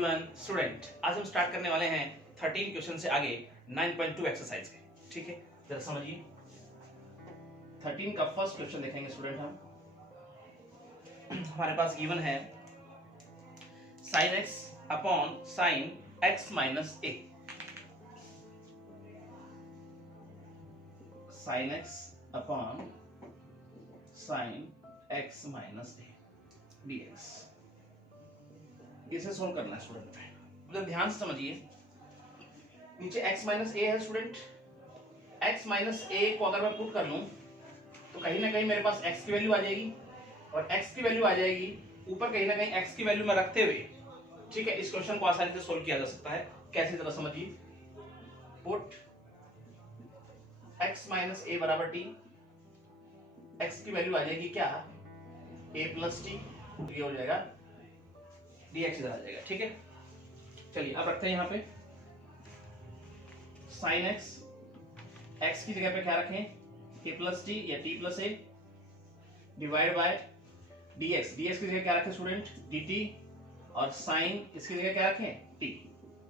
Everyone student, आज हम start करने वाले हैं 13 क्वेश्चन से आगे 9.2 एक्सरसाइज के। ठीक है, जरा समझिए 13 का फर्स्ट क्वेश्चन देखेंगे स्टूडेंट। हम हमारे पास गिवन है sin x upon sin x minus a. sin x upon sin x minus ए dx, इसे सोल्व करना है स्टूडेंट। मतलब ध्यान से समझिए, नीचे x माइनस ए है स्टूडेंट। x माइनस ए को अगर मैं पुट कर लूं तो कहीं ना कहीं मेरे पास x की वैल्यू आ जाएगी, और x की वैल्यू आ जाएगी ऊपर कहीं ना कहीं x की वैल्यू में रखते हुए। ठीक है, इस क्वेश्चन को आसानी से सोल्व किया जा सकता है। कैसे, जरा समझिए। पुट x माइनस ए बराबर t, x की वैल्यू आ जाएगी क्या, a प्लस टी, ये हो जाएगा dx इधर आ जाएगा। ठीक है, चलिए अब रखते हैं यहाँ पे sin x, x की जगह पे क्या रखें, a प्लस टी या t plus A divide by dx, dx की जगह क्या रखें स्टूडेंट, dt, और sin इसकी जगह क्या रखें, t।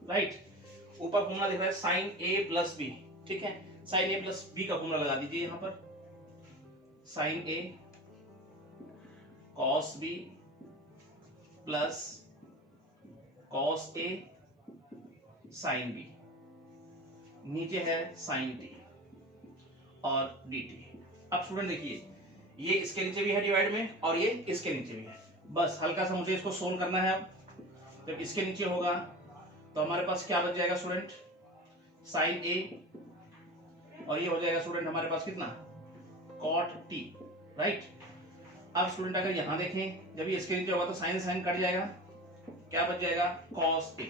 राइट, ऊपर फॉर्मूला दिख रहा है sin a प्लस b। ठीक है, sin a प्लस b का फॉर्मूला लगा दीजिए यहाँ पर, sin a cos b plus cos a sin b, नीचे है sin t और dt। अब स्टूडेंट देखिए, ये इसके नीचे भी है डिवाइड में और ये इसके नीचे भी है। बस हल्का सा मुझे इसको सोल्व करना है। अब जब इसके नीचे होगा तो हमारे पास क्या बच जाएगा स्टूडेंट, sin a, और ये हो जाएगा स्टूडेंट हमारे पास कितना, cot t। राइट, अब स्टूडेंट अगर यहां देखें, जब ये इसके नीचे होगा तो साइन साइन कट जाएगा, क्या बच जाएगा, cos a।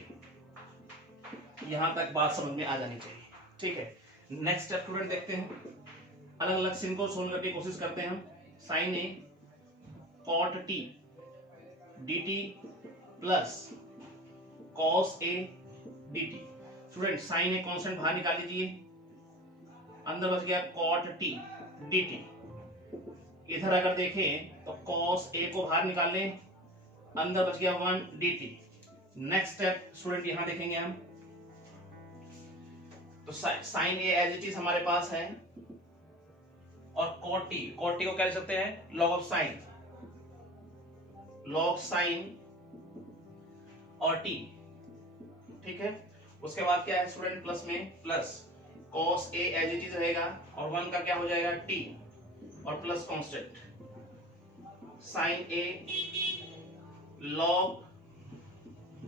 यहां तक बात समझ में आ जानी चाहिए। ठीक है, नेक्स्ट स्टेप स्टूडेंट देखते हैं, अलग अलग सिन को सोल्व करने की कोशिश करते हैं हम। sin a cot t dt plus cos a dt। Student sin a constant बाहर निकाल लीजिए, अंदर बच गया cot t dt। इधर अगर देखें तो cos a को बाहर निकाल लें, अंदर बच गया 1 dt। नेक्स्ट स्टेप स्टूडेंट यहां देखेंगे हम, तो sin a as it is हमारे पास है, और cot t को क्या लिख सकते हैं, log ऑफ sin और t। ठीक है, उसके बाद क्या है स्टूडेंट, प्लस में plus cos a as it is रहेगा, और 1 का क्या हो जाएगा t, और plus constant sin a log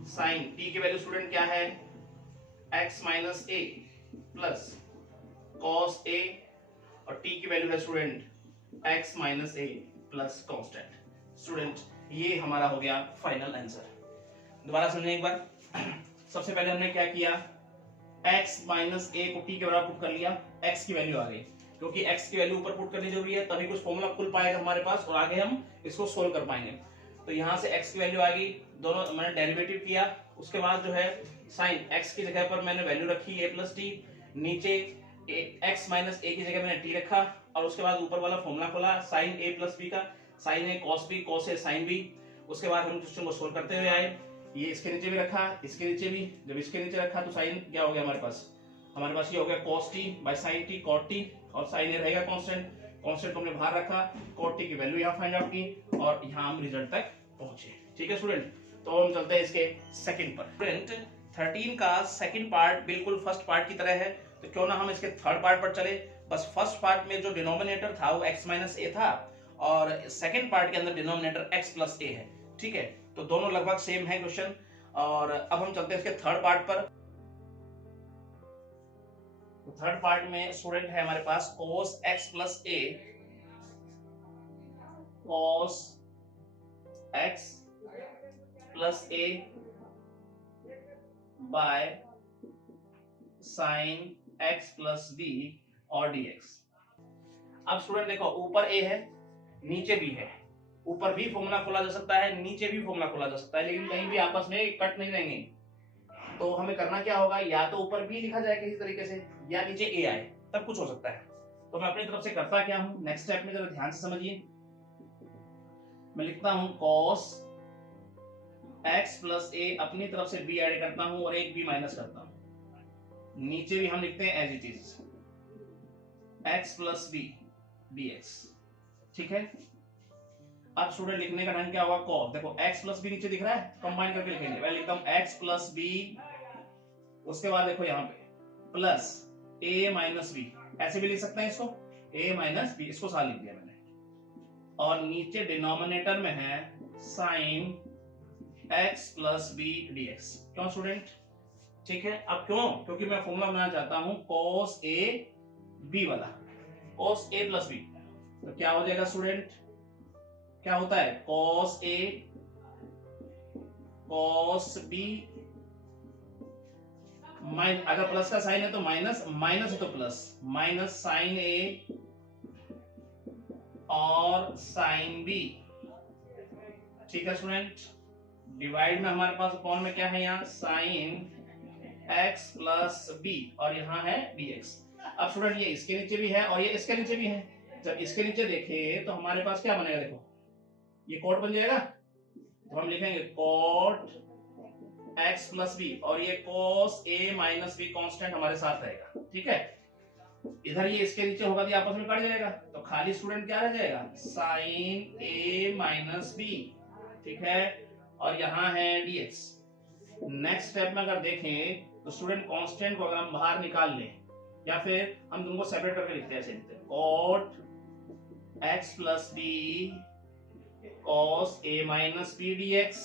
sin t की वैल्यू स्टूडेंट क्या है, x minus a plus cos a, और t की वैल्यू है student x minus a plus constant. Student ये हमारा हो गया फाइनल आंसर। दोबारा समझें एक बार। सबसे पहले हमने क्या किया, x माइनस a को t के बराबर पुट कर लिया, x की वैल्यू आ गई, क्योंकि x की वैल्यू ऊपर पुट करनी जरूरी है, तभी कुछ फॉर्मूला खुल पाएगा हमारे पास और आगे हम इसको सोल्व कर पाएंगे। तो यहाँ से x की वैल्यू आ गई, दोनों मैंने डेरिवेटिव किया। उसके बाद जो है sin x की जगह पर मैंने वैल्यू रखी a प्लस टी, नीचे x माइनस a की जगह मैंने t रखा, और उसके बाद ऊपर वाला फॉर्मूला खोला sin a प्लस b का, sin a cos b, cos a sin b। उसके बाद हम क्वेश्चन को सोल्व करते हुए आए, ये इसके नीचे भी रखा, इसके नीचे भी, जब इसके नीचे रखा तो साइन क्या हो गया हमारे पास ये हो गया cos t by sin t cot t, और sin a रहेगा कांस्टेंट को हमने बाहर रखा, cot t की वैल्यू यहाँ फाइंड आउट की, और यहाँ हम रिजल्ट तक पहुंचे। ठीक है स्टूडेंट, तो हम चलते हैं इसके सेकंड पर। स्टूडेंट 13 का सेकंड पार्ट बिल्कुल फर्स्ट पार्ट की तरह है, तो क्यों ना हम इसके थर्ड पार्ट पर चले। बस फर्स्ट पार्ट में जो डिनोमिनेटर था वो x माइनस ए था, और सेकंड पार्ट के अंदर डिनोमिनेटर x प्लस ए है। ठीक है, तो दोनों लगभग सेम है क्वेश्चन, और अब हम चलते हैं इसके थर्ड पार्ट पर। तो थर्ड पार्ट में स्टूडेंट है हमारे पास cos x plus a, cos x plus a by sin x plus b और dx। अब स्टूडेंट देखो, ऊपर a है, नीचे भी है, ऊपर भी फॉर्मूला खोला जा सकता है, नीचे भी फॉर्मूला खोला जा सकता है, लेकिन कहीं भी आपस में कट नहीं रहेंगे। तो हमें करना क्या होगा, या तो ऊपर भी लिखा जाए किसी तरीके से, या नीचे a आए, तब कुछ हो सकता है। तो मैं अपनी तरफ से करता क्या हूं, नेक्स्ट स्टेप में जरा ध्यान से समझिए। मैं लिखता हूं cos x प्लस ए अपनी तरफ से b ऐड करता हूं और एक b माइनस करता हूं, नीचे भी हम लिखते हैं as it is x plus b dx। ठीक है, अब स्टूडेंट लिखने का ढंग क्या होगा, कॉस, देखो x प्लस बी नीचे दिख रहा है, कंबाइन करके लिखेंगे, मैं लिखता हूं x प्लस बी, उसके बाद देखो यहाँ पे प्लस a माइनस बी, ऐसे भी लिख सकते हैं इसको, a माइनस बी, इसको साथ लिख दिया मैंने, और नीचे डिनोमिनेटर में है sine x plus b dx। क्यों स्टूडेंट, ठीक है, अब क्यों, क्योंकि मैं फॉर्मूला बनाना चाहता हूं cos a b वाला, cos a प्लस बी, तो क्या हो जाएगा स्टूडेंट, क्या होता है cos a cos b, अगर प्लस का साइन है तो माइनस, माइनस है तो प्लस, माइनस साइन a और साइन b। ठीक है स्टूडेंट, डिवाइड में हमारे पास अपॉन में क्या है, यहाँ साइन x प्लस बी और यहाँ है dx। अब स्टूडेंट ये इसके नीचे भी है और ये इसके नीचे भी है, जब इसके नीचे देखें तो हमारे पास क्या बनेगा, देखो ये कॉट बन जाएगा, तो हम लिखेंगे कॉट x प्लस बी और ये cos a minus b constant हमारे साथ रहेगा। ठीक है, इधर ये इसके नीचे होगा तो आपस में कट जाएगा, तो खाली स्टूडेंट क्या रह जाएगा, साइन a माइनस बी। ठीक है, और यहाँ है dx। नेक्स्ट स्टेप में अगर देखें तो स्टूडेंट कांस्टेंट को अगर हम बाहर निकाल लें या फिर हम दोनों को सेपरेट करके लिखते हैं, ऐसे लिखते हैं cot x plus b cos a minus B dx।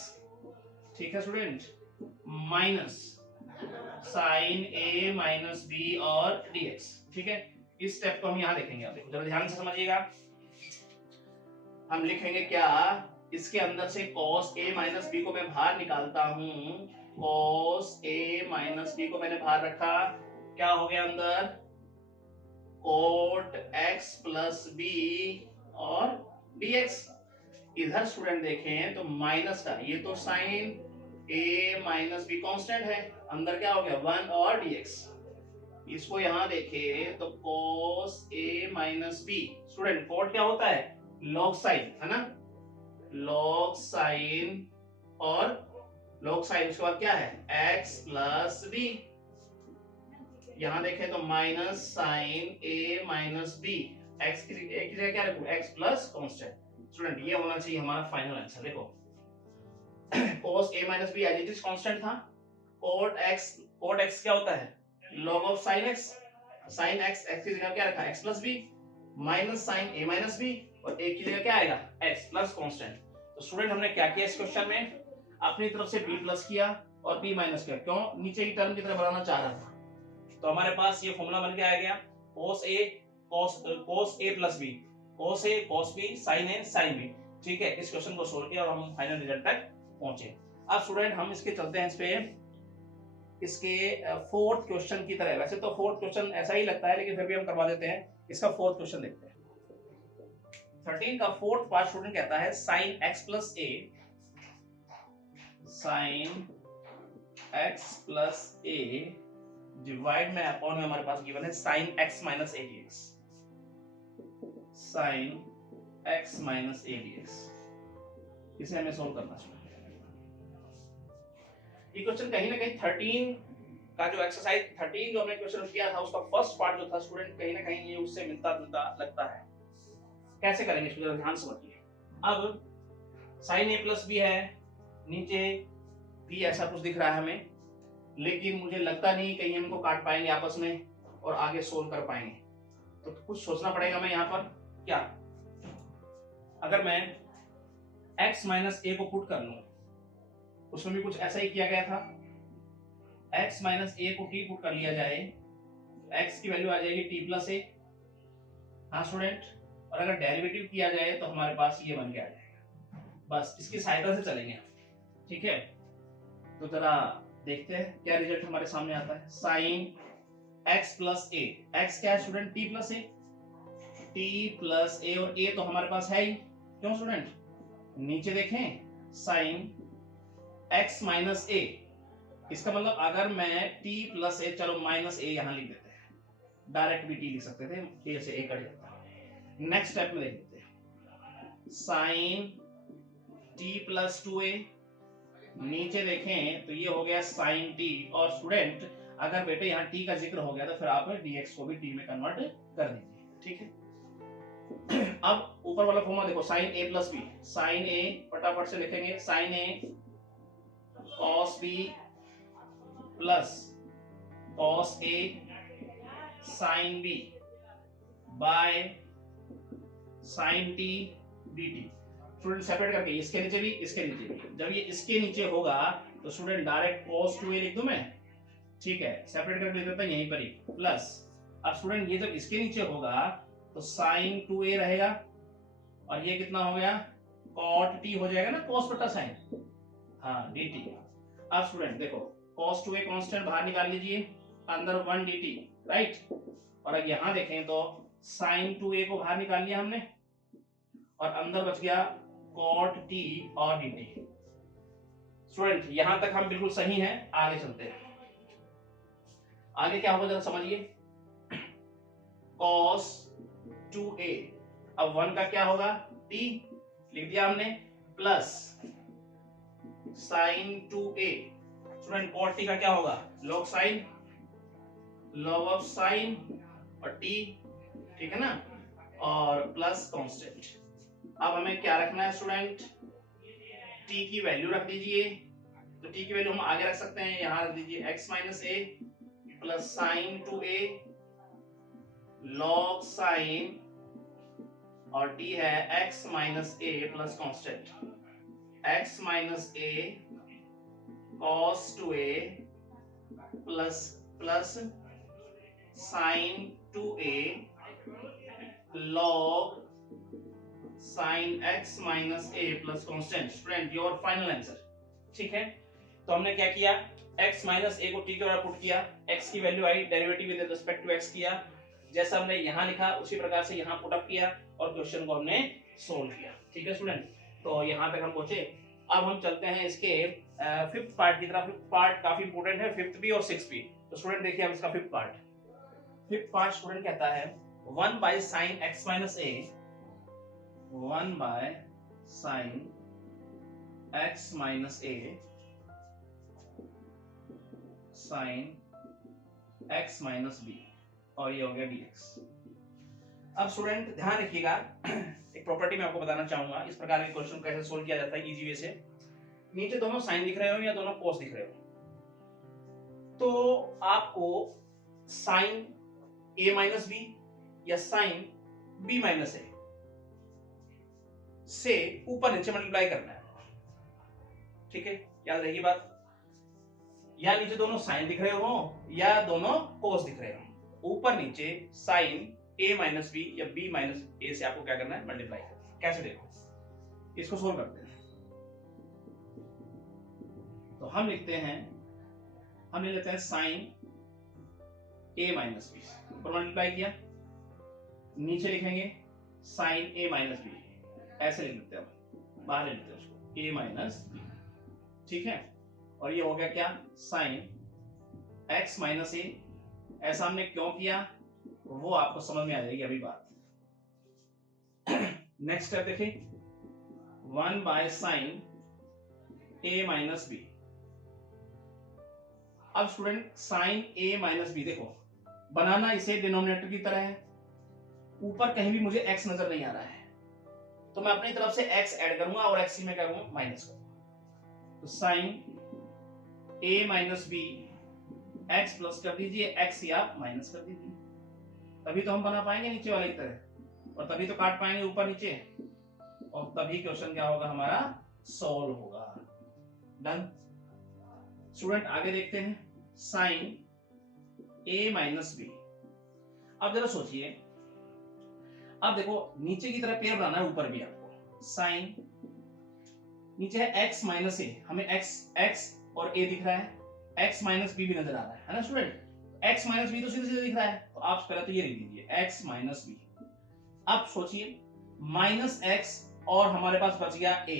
ठीक है student, minus sine a minus b और dx। ठीक है, इस स्टेप को हम यहाँ देखेंगे, आप देखो जरा ध्यान से समझिएगा, हम लिखेंगे क्या, इसके अंदर से cos a माइनस बी को मैं बाहर निकालता हूं, cos a माइनस बी को मैंने बाहर रखा, क्या हो गया अंदर, cot x प्लस बी और dx। इधर स्टूडेंट देखें तो माइनस का, ये तो sine a minus b constant है, अंदर क्या हो गया 1 और dx। इसको यहां देखें तो cos a minus b, student cot क्या होता है, लॉग साइन है ना, लॉग साइन और लॉग साइन, उसके बाद क्या है x प्लस बी, यहां देखें तो minus sine a minus b, x की जगह क्या रखूं, x प्लस कांस्टेंट। स्टूडेंट ये होना चाहिए हमारा फाइनल आंसर। देखो cos a minus b as it is constant था, cot x क्या होता है, log of sin x, sin x, x की जगह क्या रखा x plus b, minus sine a minus b और a की जगह क्या आएगा x प्लस कांस्टेंट। तो स्टूडेंट हमने क्या किया इस क्वेश्चन में, अपनी तरफ से b प्लस किया और b माइनस किया, क्यों, नीचे की टर्म की तरह बनाना चाह रहा था, तो हमारे पास ये फॉर्मूला बन के आ गया cos a plus b, cos a cos b sin a sin b। ठीक है, इस क्वेश्चन को सोल्व किया और हम फाइनल रिजल्ट तक पहुंचे। अब स्टूडेंट हम इसके चलते हैं इस पे, इसके फोर्थ क्वेश्चन की तरह, वैसे तो फोर्थ क्वेश्चन ऐसा ही लगता है लेकिन फिर भी हम करवा देते हैं, इसका फोर्थ क्वेश्चन देखते हैं। 13 का फोर्थ पार्ट स्टूडेंट कहता है sine x plus a, sine x plus a divide में अपॉन में हमारे पास गिवन है sine x minus a dx, sine x minus a dx, इसे हमें सोल्व करना चाहिए। ये क्वेश्चन कहीं ना कहीं 13 का जो एक्सरसाइज 13 जो हमने क्वेश्चन किया था उसका फर्स्ट पार्ट जो था स्टूडेंट, कहीं ना कहीं ये उससे मिलता जुलता लगता है। कैसे करेंगे इसको ध्यान समझिए। अब साइन a प्लस बी है, नीचे भी ऐसा कुछ दिख रहा है हमें, लेकिन मुझे लगता नहीं कहीं हम इनको काट पाएंगे आपस में और आगे सोल्व कर पाएंगे, तो कुछ सोचना पड़ेगा। मैं यहाँ पर क्या, अगर मैं x माइनस a को पुट कर लूं, उसमें भी कुछ ऐसा ही किया गया था, x माइनस a को t पुट कर लिया जाए, x की वैल्यू आ जाएगी t प्लस a। हाँ स्टूडेंट, और अगर डेरिवेटिव किया जाए तो हमारे पास ये बन के आ जाएगा, बस इसकी सहायता से चलेंगे। ठीक है, तो जरा देखते हैं क्या रिजल्ट हमारे सामने आता है। Sine x plus a, x क्या है student, t plus a, t plus a और a तो हमारे पास है ही, क्यों स्टूडेंट, नीचे देखें साइन x माइनस a, इसका मतलब अगर मैं t प्लस a, चलो माइनस a यहां लिख देते हैं, डायरेक्ट भी t लिख सकते थे, a से a कट जाता है। नेक्स्ट स्टेप में देख लेते हैं, साइन t प्लस 2a नीचे देखें तो ये हो गया साइन टी, और स्टूडेंट अगर बेटे यहाँ टी का जिक्र हो गया तो फिर आप dx को भी टी में कन्वर्ट कर दीजिए, ठीक है। अब ऊपर वाला फॉर्मूला देखो, sine a plus b, sine a फटाफट से लिखेंगे, sine a cos b plus cos a sine b by sine t dt। Student separate करके इसके नीचे भी इसके नीचे भी, जब ये इसके नीचे होगा तो स्टूडेंट डायरेक्ट cos 2a लिख दूं मैं, ठीक है, सेपरेट करके लिख देता हूं यहीं पर ही, प्लस अब स्टूडेंट ये जब इसके नीचे होगा तो sin 2a रहेगा, और ये कितना हो गया cot t हो जाएगा ना, cos बटा sin, हाँ dt। अब स्टूडेंट देखो cos 2a कांस्टेंट बाहर निकाल लीजिए, अंदर 1 dt, राइट, और अब यहां देखें तो sin 2a को बाहर निकाल लिया हमने, और अंदर बच गया cot t और dt। स्टूडेंट यहां तक हम बिल्कुल सही हैं, आगे चलते हैं। आगे क्या होगा जरा समझिए, cos 2a, अब 1 का क्या होगा t लिख दिया हमने, plus sin 2a, student cot t का क्या होगा log sin, log of sin और t, ठीक है ना, और प्लस कांस्टेंट। अब हमें क्या रखना है स्टूडेंट, t की वैल्यू रख दीजिए, तो t की वैल्यू हम आगे रख सकते हैं, यहां रख दीजिए x minus a plus sine 2a log sine, और t है x minus a plus constant, x minus a cos 2a plus plus sine 2a log sine x minus a plus constant. Student your final answer, ठीक है। तो हमने क्या किया, x minus a को t के द्वारा पुट किया, x की वैल्यू आई, derivative with respect to x किया, जैसा हमने यहाँ लिखा उसी प्रकार से यहाँ पुट अप किया, और क्वेश्चन को हमने सोल्व किया, ठीक है स्टूडेंट। तो यहाँ तक हम पहुंचे। अब हम चलते हैं इसके फिफ्थ पार्ट की तरफ। फिफ्थ पार्ट काफी इंपॉर्टेंट है, फिफ्थ भी और सिक्स भी। तो स्टूडेंट देखिए अब इसका फिफ्थ पार्ट स्टूडेंट कहता है 1 by sine x minus a, 1 by sine x minus a sine x minus b, और ये हो गया dx। अब स्टूडेंट ध्यान रखिएगा, एक प्रॉपर्टी मैं आपको बताना चाहूंगा, इस प्रकार के क्वेश्चन कैसे सोल्व किया जाता है इजी वे से। नीचे दोनों साइन दिख रहे हो या दोनों कोस दिख रहे हो, तो आपको साइन a माइनस बी या साइन b माइनस a से ऊपर नीचे मल्टीप्लाई करना है, ठीक है, याद रहेगी बात। या नीचे दोनों साइन दिख रहे हो या दोनों कोस दिख रहे हो, ऊपर नीचे साइन a माइनस बी या b माइनस a से आपको क्या करना है, मल्टीप्लाई करना है। कैसे देखो, इसको सोल्व करते हैं। तो हम लिखते हैं, हम ले लेते हैं साइन a माइनस बी, ऊपर मल्टीप्लाई किया, नीचे लिखेंगे साइन a माइनस बी, ऐसे लिख लेते हैं, बाहर ले लेते हैं उसको a माइनस बी, ठीक है। और ये हो गया क्या, साइन x माइनस a। ऐसा हमने क्यों किया वो आपको समझ में आ जाएगी अभी बात। नेक्स्ट स्टेप देखिए, 1 by sine a minus b. अब student sine a minus b देखो, बनाना इसे डिनोमिनेटर की तरह है, ऊपर कहीं भी मुझे x नजर नहीं आ रहा है, तो मैं अपनी तरफ से x ऐड करूंगा और x में क्या करूंगा, माइनस करूंगा। तो sine a minus b x plus कर दीजिए, x या माइनस कर दीजिए, तभी तो हम बना पाएंगे नीचे वाले की तरह, और तभी तो काट पाएंगे ऊपर नीचे, और तभी क्वेश्चन क्या होगा हमारा, सॉल्व होगा। डन। स्टूडेंट आगे देखते हैं, साइन a माइनस बी। अब जरा सोचिए, अब देखो नीचे की तरफ पेयर बनाना है, ऊपर भी आपको साइन, नीचे है x माइनस a, हमें x और a दिख रहा है, x माइनस b भी नजर आ रहा है ना स्टूडेंट, x माइनस बी तो सीधे सीधे दिख रहा है, तो आप पहले तो ये लिख दीजिए x माइनस बी। अब सोचिए माइनस x और हमारे पास बच गया a,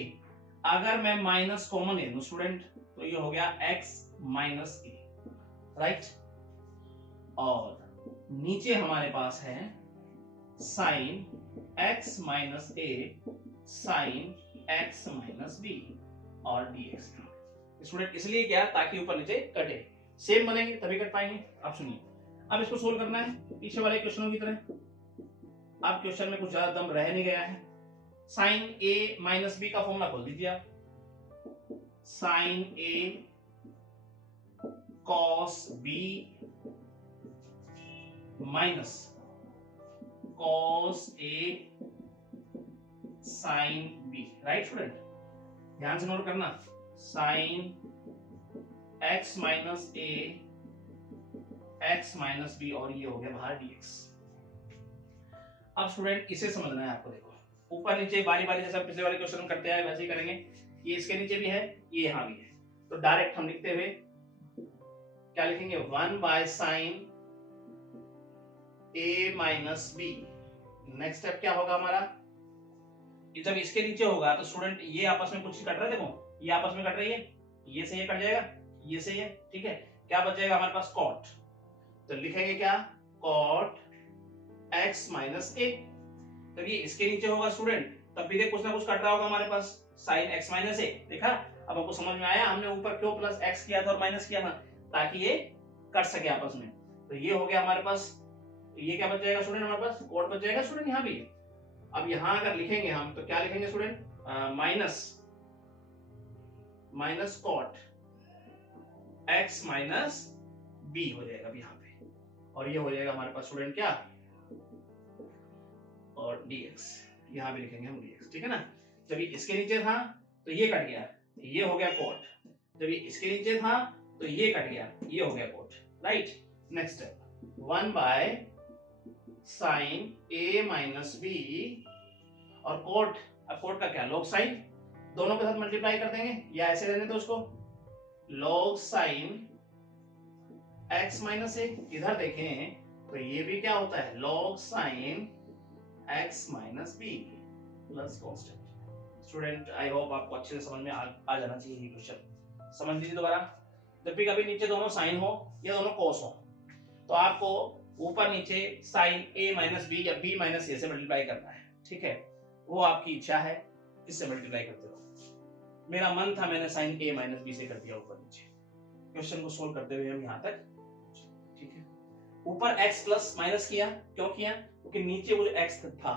अगर मैं माइनस कॉमन ले लूं स्टूडेंट तो ये हो गया x माइनस a, राइट। और नीचे हमारे पास है sine x minus a sine x minus b और dx। स्टूडेंट इसलिए क्या, ताकि ऊपर नीचे कटे, सेम बनेंगे तभी कट पाएंगे। आप सुनिए, अब इसको सोल्व करना है पीछे वाले क्वेश्चनों की तरह। अब क्वेश्चन में कुछ ज्यादा दम रह नहीं गया है। साइन ए माइनस बी का फॉर्मूला खोल दीजिए आप। Sign a cos B minus cos a sine B, right student, ध्यान से नोट करना। साइन एक्स माइनस ए एक्स माइनस बी, और ये हो गया बाहर dx। अब स्टूडेंट इसे समझना है आपको। देखो ऊपर नीचे बारी बारी जैसा पिछले वाले क्वेश्चन में करते हैं वैसे ही करेंगे। ये इसके नीचे भी है, ये यहाँ भी है, तो डायरेक्ट हम लिखते हुए क्या लिखेंगे, 1 by sine a minus b. Next step क्या होगा हमारा, जब इसके नीचे होगा तो स्टूडेंट ये आपस में कुछ कट रहा है, देखो ये आपस में कट रही है, ये से ये कट जाएगा, ये से ये, ठीक है, क्या बच जाएगा हमारे पास, कॉट। तो लिखेंगे क्या, कॉट x माइनस ए। तो ये इसके नीचे होगा स्टूडेंट, तब भी देख कुछ ना कुछ कट रहा होगा हमारे पास, साइन x माइनस ए। देखा, अब आपको समझ में आया हमने ऊपर क्यों प्लस x किया था और माइनस किया था, ताकि ये कट सके आपस में। तो ये हो गया हमारे पास, ये क्या बच जाएगा स्टूडेंट, हमारे पास कॉट बच जाएगा स्टूडेंट यहाँ भी। अब यहाँ अगर लिखेंगे हम तो क्या लिखेंगे student, minus minus cot x minus b हो जाएगा यहाँ पे, और ये हो जाएगा हमारे पास स्टूडेंट क्या, और dx, यहाँ भी लिखेंगे हम dx, ठीक है ना। जब ये इसके नीचे था तो ये कट गया, ये हो गया कॉट। जब ये इसके नीचे था तो ये कट गया, ये हो गया cot, right. Next step 1 by sine a minus b और कोट। अब कोट का क्या, लॉग साइन, दोनों के साथ मल्टीप्लाई कर देंगे, या ऐसे रहने दो उसको, log sine x minus a. इधर देखें तो ये भी क्या होता है, log sine x minus b plus constant. Student I hope आपको अच्छे से समझ में आ जाना चाहिए ये क्वेश्चन। समझ लीजिए दोबारा, जब भी कभी नीचे दोनों साइन हो या दोनों कोस हो तो आपको ऊपर नीचे साइन a माइनस बी या b माइनस ए से मल्टीप्लाई करना है, ठीक है, वो आपकी इच्छा है, इससे मल्टीप्लाई करते रहो। मेरा मन था, मैंने साइन a माइनस बी से कर दिया ऊपर नीचे। क्वेश्चन को सोल्व करते हुए हम यहाँ तक, ठीक है। ऊपर x प्लस माइनस किया, क्यों किया, क्योंकि नीचे वो जो x था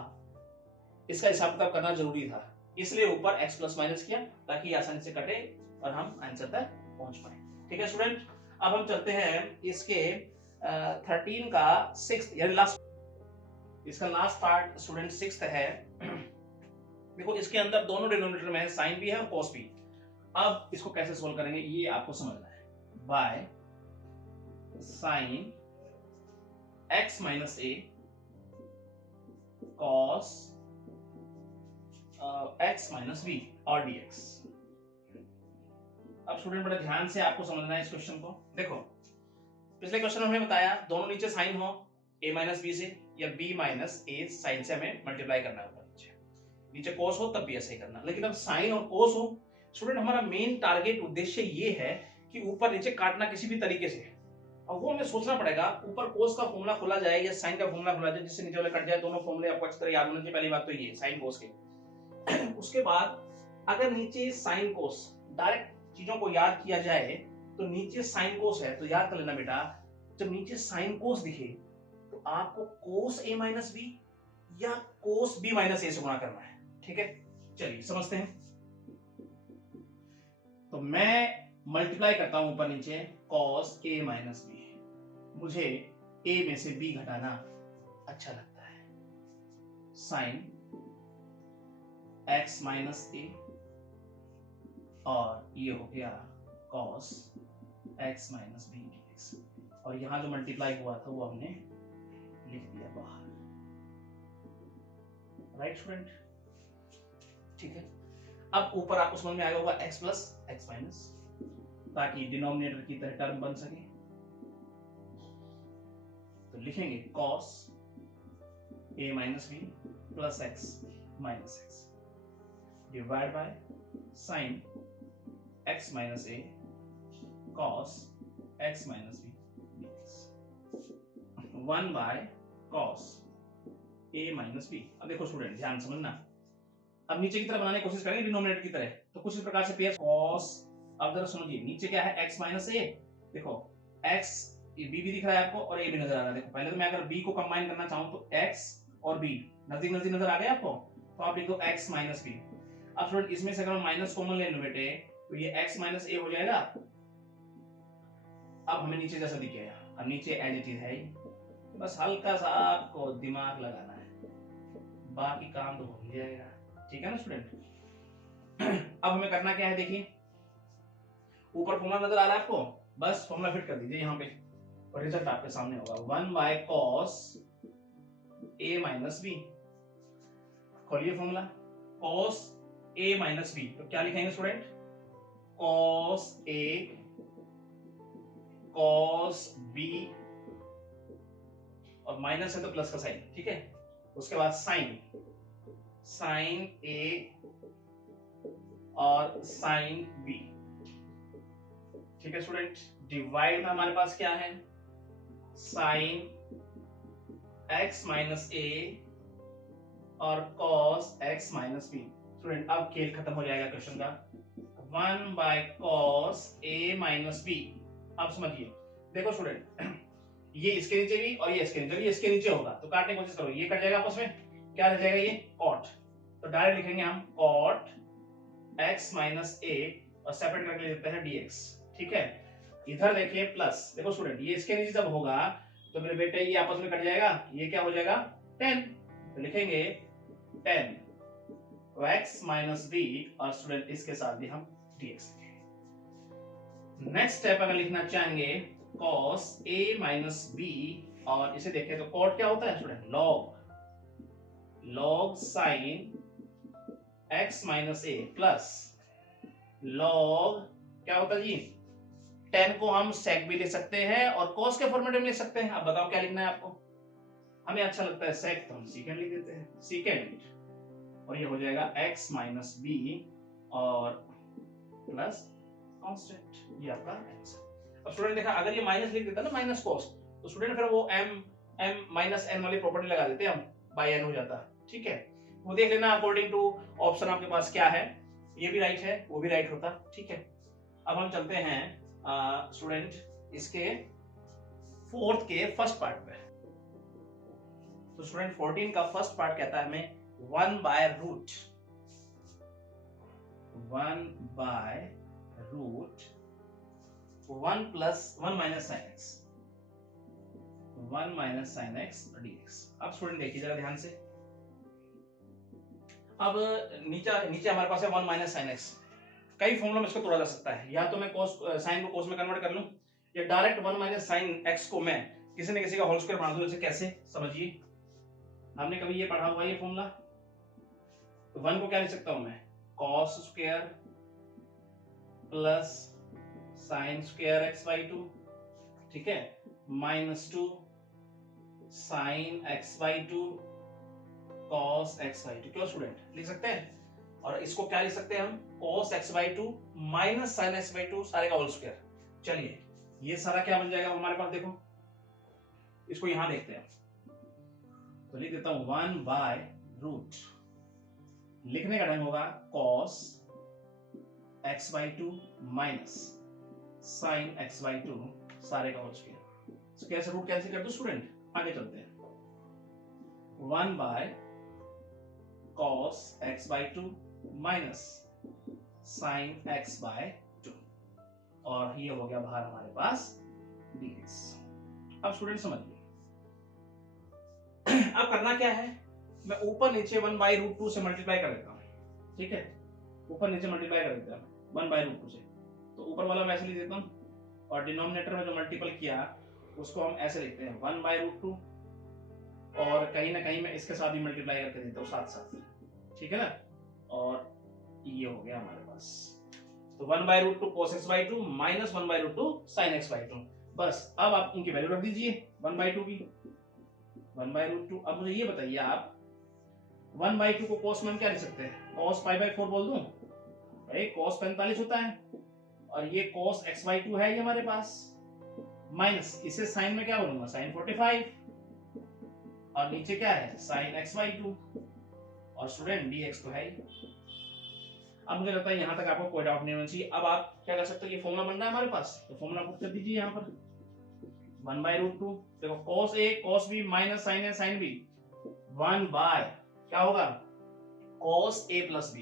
इसका हिसाब किताब करना जरूरी था, इसलिए ऊपर x प्लस माइनस किया ताकि आसानी से कटे और हम आंसर तक पहुंच पाए, ठीक है स्टूडेंट। अब हम चलते हैं इसके 13 का 6th यानी लास्ट, इसका लास्ट पार्ट स्टूडेंट 6th है। देखो इसके अंदर दोनों डिनोमिनेटर में है, साइन भी है और कॉस भी। अब इसको कैसे सोल्व करेंगे ये आपको समझना है। By sine x minus a cos x minus b और dx। अब स्टूडेंट बड़े ध्यान से आपको समझना है इस क्वेश्चन को। देखो पिछले क्वेश्चन में हमने बताया दोनों नीचे साइन हो a माइनस बी से या b माइनस ए साइन से हमें मल्टीप्लाई करना होगा, नीचे कोस हो तब भी ऐसे ही करना। लेकिन अब साइन और कोस हो स्टूडेंट, हमारा मेन टारगेट उद्देश्य ये है कि ऊपर नीचे काटना किसी भी तरीके से। अब वो हमें सोचना पड़ेगा, ऊपर कोस का फॉर्मूला खोला जाए या साइन का फॉर्मूला खोला जाए जिससे नीचे वाले कट जाए। दोनों फॉर्मूले आपको अच्छी तरह याद होने चाहिए। पहली बात तो ये साइन कोस के उसके बाद अगर नीचे साइन कोस डायरेक्ट चीजों को याद किया जाए तो नीचे साइन कोस है तो याद कर लेना बेटा, जब नीचे साइन कोस दिखे तो आपको कोस a माइनस बी या कोस b माइनस ए से गुणा करना है, ठीक है। चलिए समझते हैं। तो मैं मल्टीप्लाई करता हूं ऊपर नीचे कॉस a माइनस बी, मुझे a में से b घटाना अच्छा लगता है। साइन x माइनस ए और ये हो गया cos x minus B dx, और यहां जो मल्टीप्लाई हुआ था वो हमने लिख दिया बाहर, राइट स्टूडेंट, ठीक है। अब ऊपर आपको समझ में आया होगा x प्लस एक्स माइनस, ताकि डिनोमिनेटर की तरह टर्म बन सके। तो लिखेंगे cos a minus b plus x minus x divide by sine x minus a cos x minus B dx 1 by cos a minus b. अब देखो स्टूडेंट ध्यान समझना, अब नीचे की तरफ बनाने की कोशिश करेंगे डिनोमिनेटर की तरह, तो कुछ इस प्रकार से पेयर cos अब जरा समझिए, नीचे क्या है x माइनस ए, देखो x ये b भी दिख रहा है आपको और a भी नजर आ रहा है। देखो पहले तो मैं अगर b को कंबाइन करना चाहूं तो x और b नजदीक नजदीक नजर आ गया आपको, तो आप लिखो x माइनस बी। अब स्टूडेंट इसमें से अगर मैं माइनस कॉमन ले लूं बेटे तो ये x माइनस ए हो जाएगा। अब हमें नीचे जैसा दिखेगा, अब नीचे एज इट इज है ही, बस हल्का सा आपको दिमाग लगाना है, बाकी काम तो हो ही जाएगा। ठीक है ना स्टूडेंट। अब हमें करना क्या है, देखिए ऊपर फॉर्मूला नजर आ रहा है आपको, बस फॉर्मूला फिट कर दीजिए यहाँ पे और रिजल्ट आपके सामने होगा 1 by cos a minus b. खोलिए formula, cos a minus b, तो क्या लिखेंगे student, cos a cos b और माइनस है तो प्लस का साइन, ठीक है। उसके बाद साइन, साइन ए और साइन बी, ठीक है स्टूडेंट। डिवाइड में हमारे पास क्या है, साइन x माइनस ए और cos x minus b. Student अब खेल खत्म हो जाएगा क्वेश्चन का, 1 by cos a minus b. अब समझिए, देखो स्टूडेंट ये इसके नीचे भी और ये इसके नीचे भी, ये इसके नीचे होगा तो काटने की कोशिश करो, ये कट जाएगा आपस में, क्या रह जाएगा ये कॉट, तो डायरेक्ट लिखेंगे हम कॉट x माइनस a और सेपरेट करके लिख देते हैं dx, ठीक है। इधर देखिए प्लस, देखो स्टूडेंट ये इसके नीचे जब होगा तो मेरे बेटे ये आपस में कट जाएगा, ये क्या हो जाएगा 10, तो लिखेंगे 10 x माइनस b और स्टूडेंट इसके साथ भी हम dx। नेक्स्ट स्टेप अगर लिखना चाहेंगे cos a माइनस b और इसे देखें तो कॉट क्या होता है student, log sin x minus a plus log क्या होता है जी, 10 को हम sec भी लिख सकते हैं और cos के फॉर्मेट में लिख सकते हैं। अब बताओ क्या लिखना है आपको, हमें अच्छा लगता है sec तो हम secant लिख देते हैं, secant, और ये हो जाएगा x माइनस b और प्लस कांस्टेंट, ये आपका आंसर। अब स्टूडेंट देखा अगर ये माइनस लिख देता ना माइनस cos, तो स्टूडेंट फिर वो m माइनस n वाली प्रॉपर्टी लगा देते हम, बाय n हो जाता, ठीक है। वो देख लेना अकॉर्डिंग टू ऑप्शन आपके पास क्या है, ये भी राइट है वो भी राइट होता, ठीक है। अब हम चलते हैं स्टूडेंट इसके फोर्थ के फर्स्ट पार्ट पे। तो स्टूडेंट 14 का फर्स्ट पार्ट कहता है हमें 1 by root 1 plus 1 minus sine x, 1 minus sine x dx। अब स्टूडेंट देखिए जरा ध्यान से, अब नीचे हमारे पास है 1 माइनस साइन एक्स, कई फॉर्मूला में इसको तोड़ा जा सकता है, या तो मैं cos साइन को cos में कन्वर्ट कर लूं, या डायरेक्ट 1 माइनस साइन एक्स को मैं किसी न किसी का होल स्क्वायर बना दूं। जैसे कैसे, समझिए हमने कभी ये पढ़ा हुआ ये फॉर्मूला, तो 1 को क्या लिख सकता हूं मैं, cos square plus sine square x by 2, ठीक है, minus 2 sine x by 2 cos x by 2, क्यों स्टूडेंट लिख सकते हैं। और इसको क्या लिख सकते हैं हम, cos x by 2 minus sine x by 2 सारे का होल स्क्वायर। चलिए ये सारा क्या बन जाएगा हमारे पास, देखो इसको यहां देखते हैं, तो लिख देता हूं 1 बाय रूट, लिखने का ढंग होगा cos x by 2 minus sine x by 2 सारे का होल स्क्वायर। स्क्वायर से रूट कैंसिल कर दो स्टूडेंट, आगे चलते हैं, 1 by cos x by 2 minus sine x by 2 और ये हो गया बाहर हमारे पास dx। अब स्टूडेंट समझिए अब करना क्या है, मैं ऊपर नीचे 1 बाई रूट 2 से मल्टीप्लाई कर देता हूं, ठीक है, ऊपर नीचे मल्टीप्लाई कर देता हूं 1 बाई रूट 2 से, तो ऊपर वाला मैं ऐसे लिख देता हूं और डिनोमिनेटर में जो मल्टीपल किया उसको हम ऐसे लिखते हैं 1 बाई रूट 2 और कहीं ना कहीं मैं इसके साथ भी मल्टीप्लाई करके देता हूँ साथ साथ, ठीक है ना, और ये हो गया हमारे पास, तो 1 by root 2 cos x by 2 minus 1 by root 2 sin x by 2। बस अब आप उनकी वैल्यू रख दीजिए 1 बाई 2 की, 1 बाई रूट 2। अब मुझे ये बताइए आप 1 बाई 2 को cos में हम क्या लिख सकते हैं, cos पाई बाई 4 बोल दूं भाई, cos 45 होता है और ये cos x बाई 2 है ये हमारे पास, माइनस इसे साइन में क्या बोलूंगा sin 45 और नीचे क्या है sin x बाई 2 और स्टूडेंट dx तो है ही। अब मुझे लगता है यहाँ तक आपको कोई डाउट नहीं होना चाहिए। अब आप क्या कर सकते हो, ये फॉर्मूला बन रहा है हमारे पास, तो फॉर्मूला पुट कर दीजिए यहाँ पर 1/√2। देखो cos a cos b minus sin a sin b 1 by क्या होगा cos a plus b,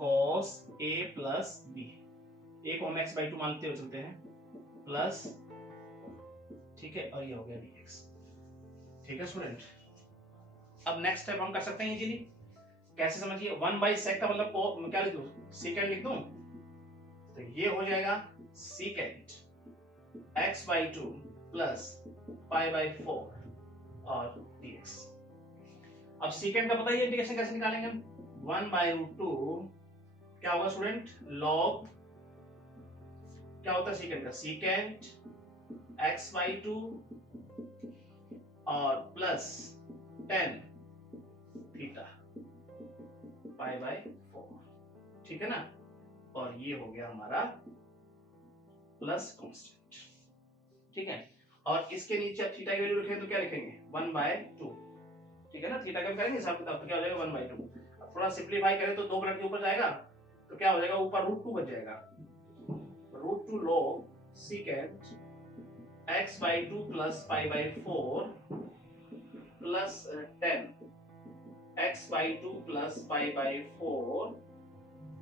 cos a plus b, एक हम x/2 मानते हुए चलते हैं प्लस, ठीक है, और ये हो गया dx। ठीक है स्टूडेंट, अब नेक्स्ट स्टेप हम कर सकते हैं इजीली, कैसे समझिए, 1/sec का मतलब क्या लिख दूं, secant लिख दूं, तो ये हो जाएगा secant x/2 प्लस π/4 और dx। अब secant का पता ही है, इंटीग्रेशन कैसे निकालेंगे हम, 1/√2 क्या होगा स्टूडेंट, log क्या होता है secant का, secant x/2 और प्लस tan थीटा π/4, ठीक है ना, और ये हो गया हमारा प्लस कांस्टेंट। ठीक है, और इसके नीचे अब थीटा की वैल्यू लिखें तो क्या लिखेंगे 1/2, ठीक है ना, थीटा का करेंगे हिसाब किताब तो क्या हो जाएगा 1/2। अब थोड़ा सिंपलीफाई करें तो 2 ब्रैकेट के ऊपर जाएगा तो क्या हो जाएगा, ऊपर √2 बच जाएगा, √2 log secant x/2 plus π/4 plus 10 x/2 plus π/4,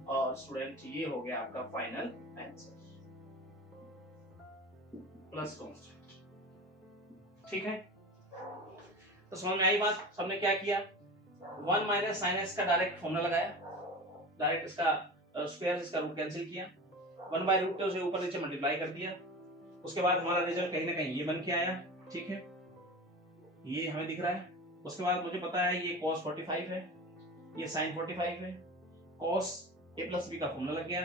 और स्टूडेंट ये हो गया आपका फाइनल आंसर प्लस कांस्टेंट। ठीक है, तो समझ में आई बात, सबने क्या किया, 1 माइनस साइन एक्स का डायरेक्ट फॉर्मूला लगाया, डायरेक्ट इसका स्क्वायर, इसका रूट कैंसिल किया, 1/√2 से ऊपर नीचे मल्टीप्लाई कर दिया, उसके बाद हमारा रिजल्ट कहीं ना कहीं ये बन के आया। ठीक है, ये हमें दिख रहा है, उसके बाद मुझे पता है ये cos 45 है, ये sin 45 है, cos a प्लस b का फॉर्मूला लग गया,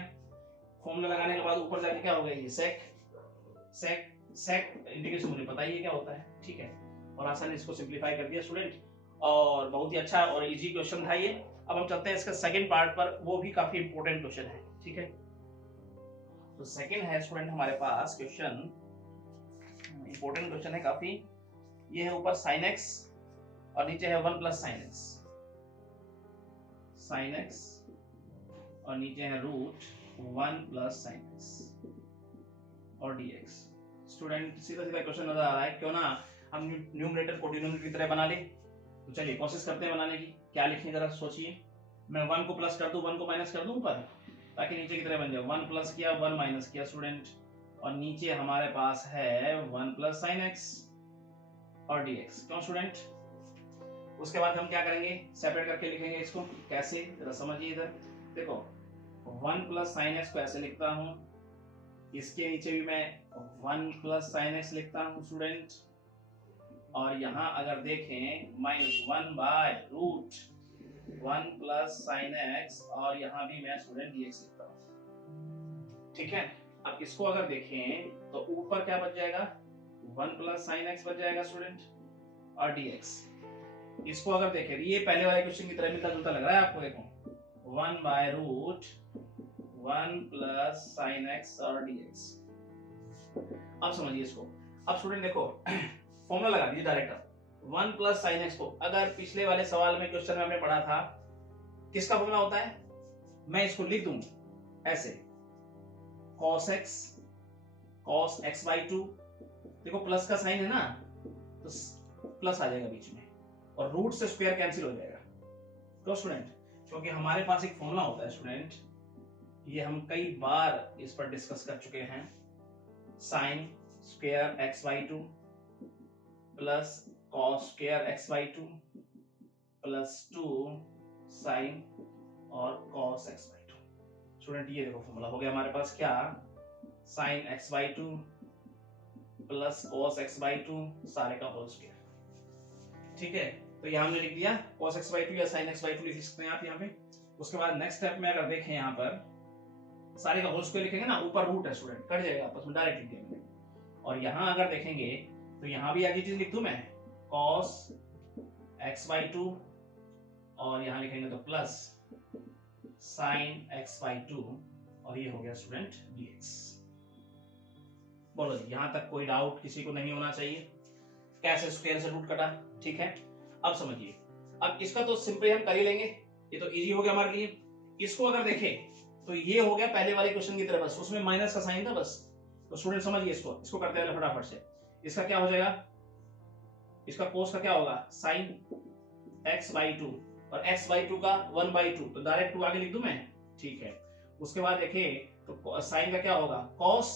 फॉर्मूला लगाने के बाद ऊपर जाके क्या हो गया, ये sec इंटीग्रेशन मुझे पता ही है क्या होता है। ठीक है, और आसानी इसको सिंपलीफाई कर दिया स्टूडेंट, और बहुत ही अच्छा और इजी क्वेश्चन था ये। अब हम चलते हैं इसका सेकंड पार्ट पर, वो भी काफी इंपॉर्टेंट क्वेश्चन है। ठीक है, तो सेकंड है स्टूडेंट हमारे पास क्वेश्चन, इंपॉर्टेंट क्वेश्चन है काफी, ये है ऊपर sin x और नीचे है 1 प्लस sin x और नीचे है √1 प्लस sin x और dx। स्टूडेंट सीधा सीधा क्वेश्चन नजर आ रहा है, क्यों ना हम न्यूमरेटर को डिनोमिनेटर की तरह बना ले। तो चलिए कोशिश करते हैं बनाने की, क्या लिखें जरा सोचिए, मैं 1 को प्लस कर दूं, 1 को माइनस कर दूं ऊपर, ताकि नीचे की तरह बन जाए, 1 प्लस किया 1 माइनस किया स्टूडेंट, और नीचे हमारे पास है 1 प्लस sin x और dx। क्यों स्टूडेंट, उसके बाद हम क्या करेंगे, सेपरेट करके लिखेंगे इसको, कैसे जरा समझिए इधर, देखो 1 प्लस sin x को ऐसे लिखता हूं, इसके नीचे भी मैं 1 प्लस sin x लिखता हूं स्टूडेंट, और यहां अगर देखें -1/√1 प्लस sin x, और यहां भी मैं स्टूडेंट dx लिखता हूं। ठीक है, अब इसको अगर देखें तो ऊपर क्या बच जाएगा, 1 प्लस sin x बच जाएगा स्टूडेंट, और dx। इसको अगर देखें, ये पहले वाले क्वेश्चन की तरह मिलता जुलता लग रहा है आपको, देखो 1/√1 प्लस sin x और dx। अब समझिए इसको, अब स्टूडेंट देखो फॉर्मूला लगा दीजिए डायरेक्ट, 1 प्लस sin x को, अगर पिछले वाले सवाल में क्वेश्चन में हमने पढ़ा था किसका फॉर्मूला होता है, मैं इसको लिख दूं ऐसे, cos x cos x/2, देखो प्लस का साइन है ना, तो प्लस आ जाएगा बीच में, और रूट से स्क्वायर कैंसिल हो जाएगा। तो स्टूडेंट, क्योंकि हमारे पास एक फॉर्मूला होता है स्टूडेंट, ये हम कई बार इस पर डिस्कस कर चुके हैं, sine square x/2 plus cos square x/2 plus 2 sine और cos x/2। स्टूडेंट ये देखो फॉर्मूला हो गया हमारे पास क्या, sign x/2 plus cos x/2 सारे का होल स्क्वायर। ठीक है, तो यहाँ हमने लिख दिया cos x/2 या sin x/2 लिख सकते हैं आप यहाँ पे। उसके बाद नेक्स्ट स्टेप में अगर देखें यहाँ पर सारे का होल स्क्वायर लिखेंगे ना, ऊपर रूट है स्टूडेंट, कट जाएगा आपस में, डायरेक्ट लिख दिया मैंने। और यहाँ अगर देखेंगे तो यहाँ भी आगे चीज लिख दूं मैं, cos x/2, और यहाँ लिखेंगे तो प्लस sin x/2, और ये हो गया स्टूडेंट dx। बोलो जी, यहाँ तक कोई डाउट किसी को नहीं होना चाहिए, कैसे स्क्वायर से रूट कटा। ठीक है, अब समझिए, अब इसका तो सिंपली हम कर ही लेंगे, ये तो इजी हो गया हमारे लिए। इसको अगर देखें तो ये हो गया पहले वाले क्वेश्चन की तरह, बस उसमें माइनस का साइन था बस। तो स्टूडेंट समझिए इसको करते हैं फटाफट से। इसका क्या हो जाएगा, इसका कोस का क्या होगा, साइन x/2 और x/2 का 1/2, तो डायरेक्ट 2 आगे लिख दूं मैं, ठीक है। उसके बाद देखें तो साइन का क्या होगा, cos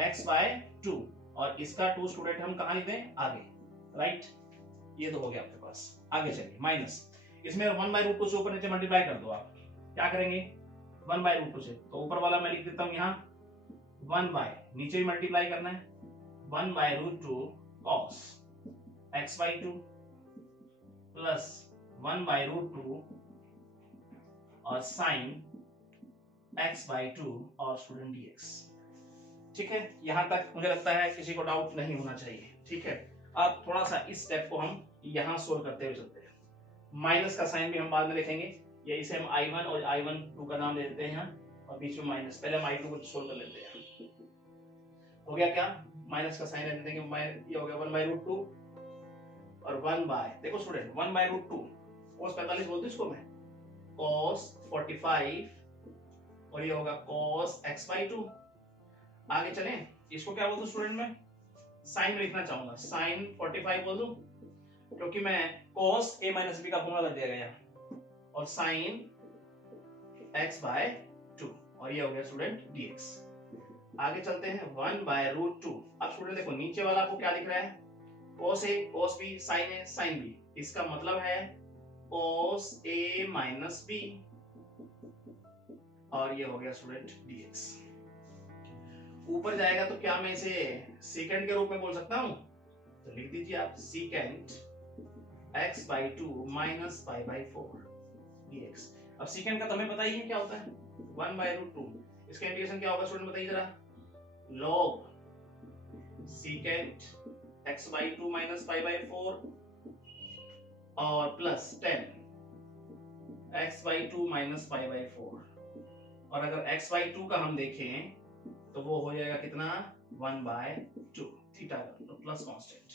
x/2 और इसका 2 स्टूडेंट हम कहां लिख दें, आगे, राइट। ये तो हो गया आपके पास। आगे चलिए माइनस, इसमें 1/√2 से ऊपर नीचे मल्टीप्लाई कर दो। आप क्या करेंगे, 1/√2 से, तो ऊपर वाला मैं लिख देता हूं यहाँ 1 नीचे भी मल्टीप्लाई करना है 1/√2 cos x/2 प्लस 1/√2 और साइन x/2 और स्टूडेंट dx। ठीक है, यहां तक मुझे लगता है किसी को डाउट नहीं होना चाहिए, ठीक है। अब थोड़ा सा इस स्टेप को हम यहां सोल्व करते हुए चलते हैं। माइनस का साइन भी हम बाद में देखेंगे, या इसे हम I1 और I12 का नाम दे देते हैं यहाँ, और बीच में माइनस। पहले हम I2 को सोल्व कर लेते हैं। हो गया क्या, माइनस का साइन रख देंगे, ये हो गया 1/√2 और 1 देखो स्टूडेंट 1/√2 cos 45 बोलते इसको मैं, cos 45 और ये होगा cos x/2। आगे चलें, इसको क्या बोलते स्टूडेंट में, साइन में लिखना चाहूंगा, साइन 45 बोल दूं, क्योंकि मैं cos a - b का फॉर्मूला लग जाएगा यहाँ, और साइन x/2 और ये हो गया स्टूडेंट dx। आगे चलते हैं 1/√2। अब स्टूडेंट देखो नीचे वाला आपको क्या लिख रहा है, cos a cos b sin a sin b, इसका मतलब है cos a - b और ये हो गया स्टूडेंट dx। ऊपर जाएगा तो क्या मैं इसे सेकंड के रूप में बोल सकता हूं, तो लिख दीजिए आप सेकंड x/2 माइनस π/4 dx। अब सेकंड का तुम्हें पता ही है क्या होता है, 1/√2, इसका इंटीग्रेशन क्या होगा स्टूडेंट बताइए जरा, log सेकंड x/2 माइनस π/4 और प्लस 10 x/2 माइनस π/4, और अगर x/2 का हम देखें तो वो हो जाएगा कितना 1/2 थीटा का, तो प्लस कांस्टेंट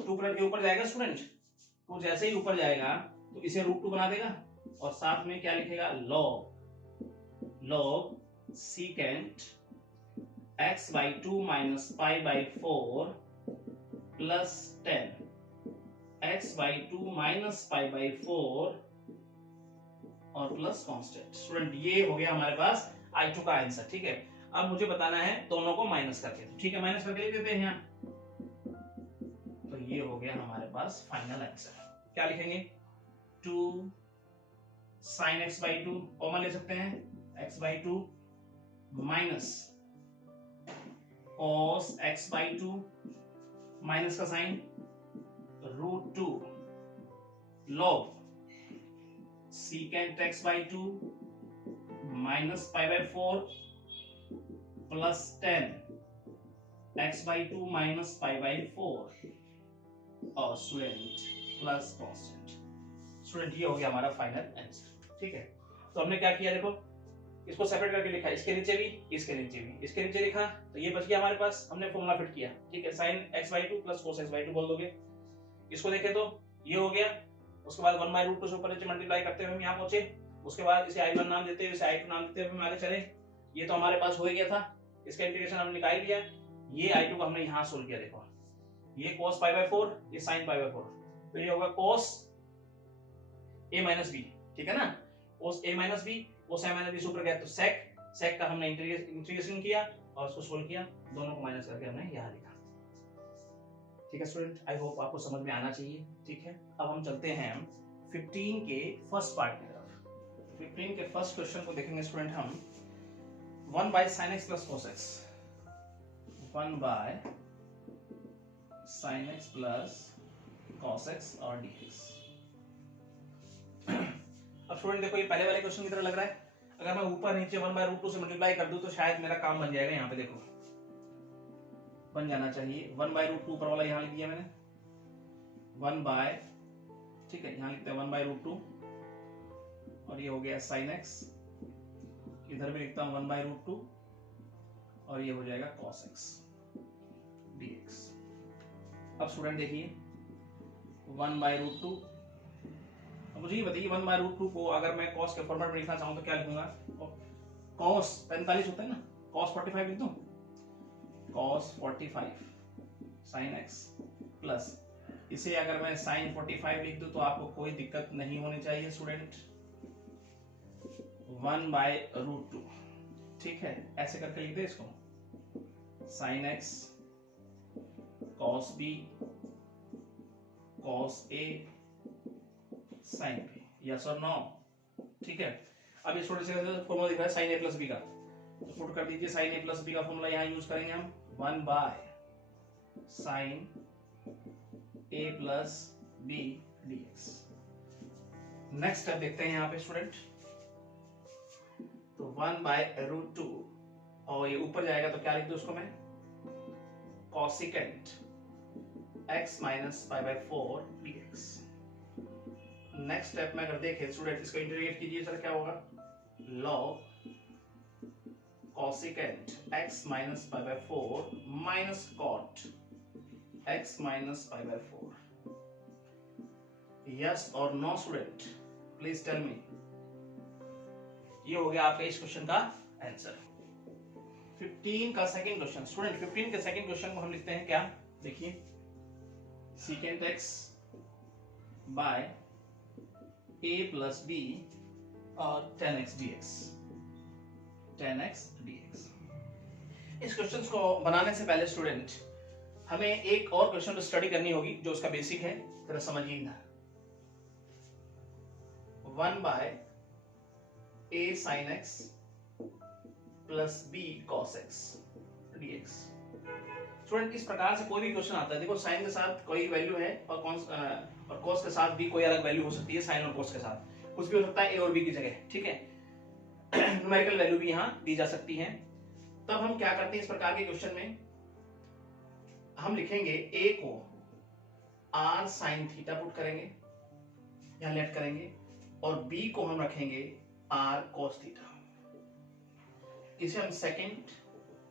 2 के ऊपर जाएगा स्टूडेंट, तो जैसे ही ऊपर जाएगा तो इसे √2 बना देगा, और साथ में क्या लिखेगा, log secant x/2 minus π/4 plus 10 x/2 minus π/4 और प्लस कांस्टेंट। स्टूडेंट ये हो गया हमारे पास I2 का आंसर, ठीक है। अब मुझे बताना है दोनों को माइनस करके, तो ठीक है माइनस करके लिख देते हैं यहाँ, तो ये हो गया हमारे पास फाइनल आंसर। क्या लिखेंगे, 2 sin x/2 कॉमन ले सकते हैं, x/2 minus cos x/2 minus का sine √2 log secant x/2 minus π/4 plus 10 x/2 minus π/4 और स्टूडेंट प्लस कांस्टेंट। स्टूडेंट ये हो गया हमारा फाइनल आंसर, ठीक है। तो हमने क्या किया, देखो इसको सेपरेट करके लिखा, इसके नीचे भी इसके नीचे भी, इसके नीचे लिखा, तो ये बच गया हमारे पास, हमने फॉर्मूला फिट किया, ठीक है। sin x/2 plus cos x/2 बोल दोगे, इसको देखें तो ये हो गया। उसके बाद 1/√2 से ऊपर नीचे मल्टीप्लाई करते हुए हम यहाँ पहुंचे, उसके बाद इसे I1 नाम देते हुए इसे I2 नाम देते हुए हम आगे चले। ये तो हमारे पास हो ही गया था, इसका इंटीग्रेशन हमने निकाल लिया, ये I2 को हमने यहाँ सोल्व किया, देखो ये cos π/4 ये sin π/4, तो ये होगा cos a - b, ठीक है ना, cos a - b, cos a - b से ऊपर गया तो sec का हमने इंटीग्रेशन किया और उसको सोल्व किया, दोनों को माइनस करके हमने यहाँ लिखा, ठीक है स्टूडेंट। आई होप आपको समझ में आना चाहिए, ठीक है। अब हम चलते हैं 15 के फर्स्ट पार्ट की तरफ। 15 के फर्स्ट क्वेश्चन को देखेंगे स्टूडेंट हम, 1/sin x plus cos x, 1/sin x plus cos x और dx। अब स्टूडेंट देखो ये पहले वाले क्वेश्चन की तरह लग रहा है, अगर मैं ऊपर नीचे 1/√2 से मल्टीप्लाई कर दूं तो शायद मेरा काम बन जाएगा, यहाँ पे देखो बन जाना चाहिए। 1/√2 ऊपर वाला यहाँ लिख दिया मैंने, 1/, ठीक है, यहाँ लिखते हैं 1/√2 और ये हो गया sin x, इधर भी लिखता हूं 1/√2 और ये हो जाएगा cos x dx। अब स्टूडेंट देखिए 1/√2 अब मुझे ये बताइए 1/√2 को अगर मैं कॉस के फॉर्मेट में लिखना चाहूँ तो क्या लिखूंगा? कॉस 45 होता है ना, कॉस 45 लिख दूं, कॉस 45 साइन एक्स प्लस इसे अगर मैं साइन 45 लिख दूं तो आपको कोई दिक्कत नहीं होनी चाहिए स्टूडेंट, 1/√2। ठीक है, ऐसे करके लिख दे इसको, sine x cos b cos a sine b, yes और नो? ठीक है, अब इस थोड़े से फॉर्मूला दिख रहा है साइन ए प्लस बी का, तो पुट कर दीजिए साइन ए प्लस बी का फॉर्मूला यहां यूज करेंगे हम, 1/sin a plus b dx। Next step देखते हैं यहाँ पे स्टूडेंट, तो 1/√2 और ये ऊपर जाएगा तो क्या लिख दूं उसको मैं, cosecant x minus π/4 dx। Next step में अगर देखें स्टूडेंट, इसको इंटीग्रेट कीजिए सर, क्या होगा, log cosecant x minus π/4 minus cot x minus π/4, yes और no student? Please tell me. ये हो गया आपका इस क्वेश्चन का आंसर। 15 का सेकंड क्वेश्चन स्टूडेंट, 15 के सेकंड क्वेश्चन को हम लिखते हैं क्या, देखिए, secant x by a plus b और 10x dx, 10x dx। इस क्वेश्चन को बनाने से पहले स्टूडेंट हमें एक और क्वेश्चन को स्टडी करनी होगी जो उसका बेसिक है, जरा समझिए ना। 1/a sin x plus b cos x dx। Student इस प्रकार से कोई भी क्वेश्चन आता है, देखो साइन के साथ कोई वैल्यू है और cos के साथ भी कोई अलग वैल्यू हो सकती है, साइन और cos के साथ कुछ भी हो सकता है a और b की जगह, ठीक है। न्यूमेरिकल वैल्यू भी यहाँ दी जा सकती है। तब हम क्या करते हैं इस प्रकार के क्वेश्चन में, हम लिखेंगे a को r sin थीटा पुट करेंगे, यहाँ लेट करेंगे, और b को हम रखेंगे r cos थीटा। इसे हम सेकंड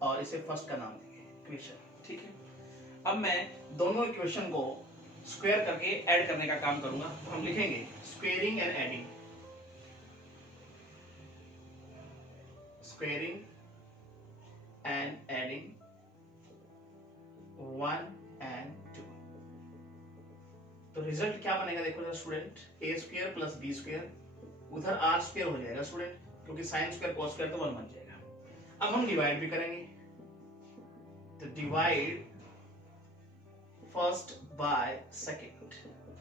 और इसे फर्स्ट का नाम देंगे इक्वेशन, ठीक है। अब मैं दोनों इक्वेशन को स्क्वायर करके ऐड करने का काम करूंगा, तो हम लिखेंगे squaring and adding, squaring and adding 1 and 2। तो रिजल्ट क्या बनेगा देखो student, a square plus b square, उधर r स्क्वायर हो जाएगा स्टूडेंट, क्योंकि साइन स्क्वायर cos स्क्वायर तो 1 बन जाएगा। अब हम डिवाइड भी करेंगे, तो डिवाइड फर्स्ट बाय सेकंड,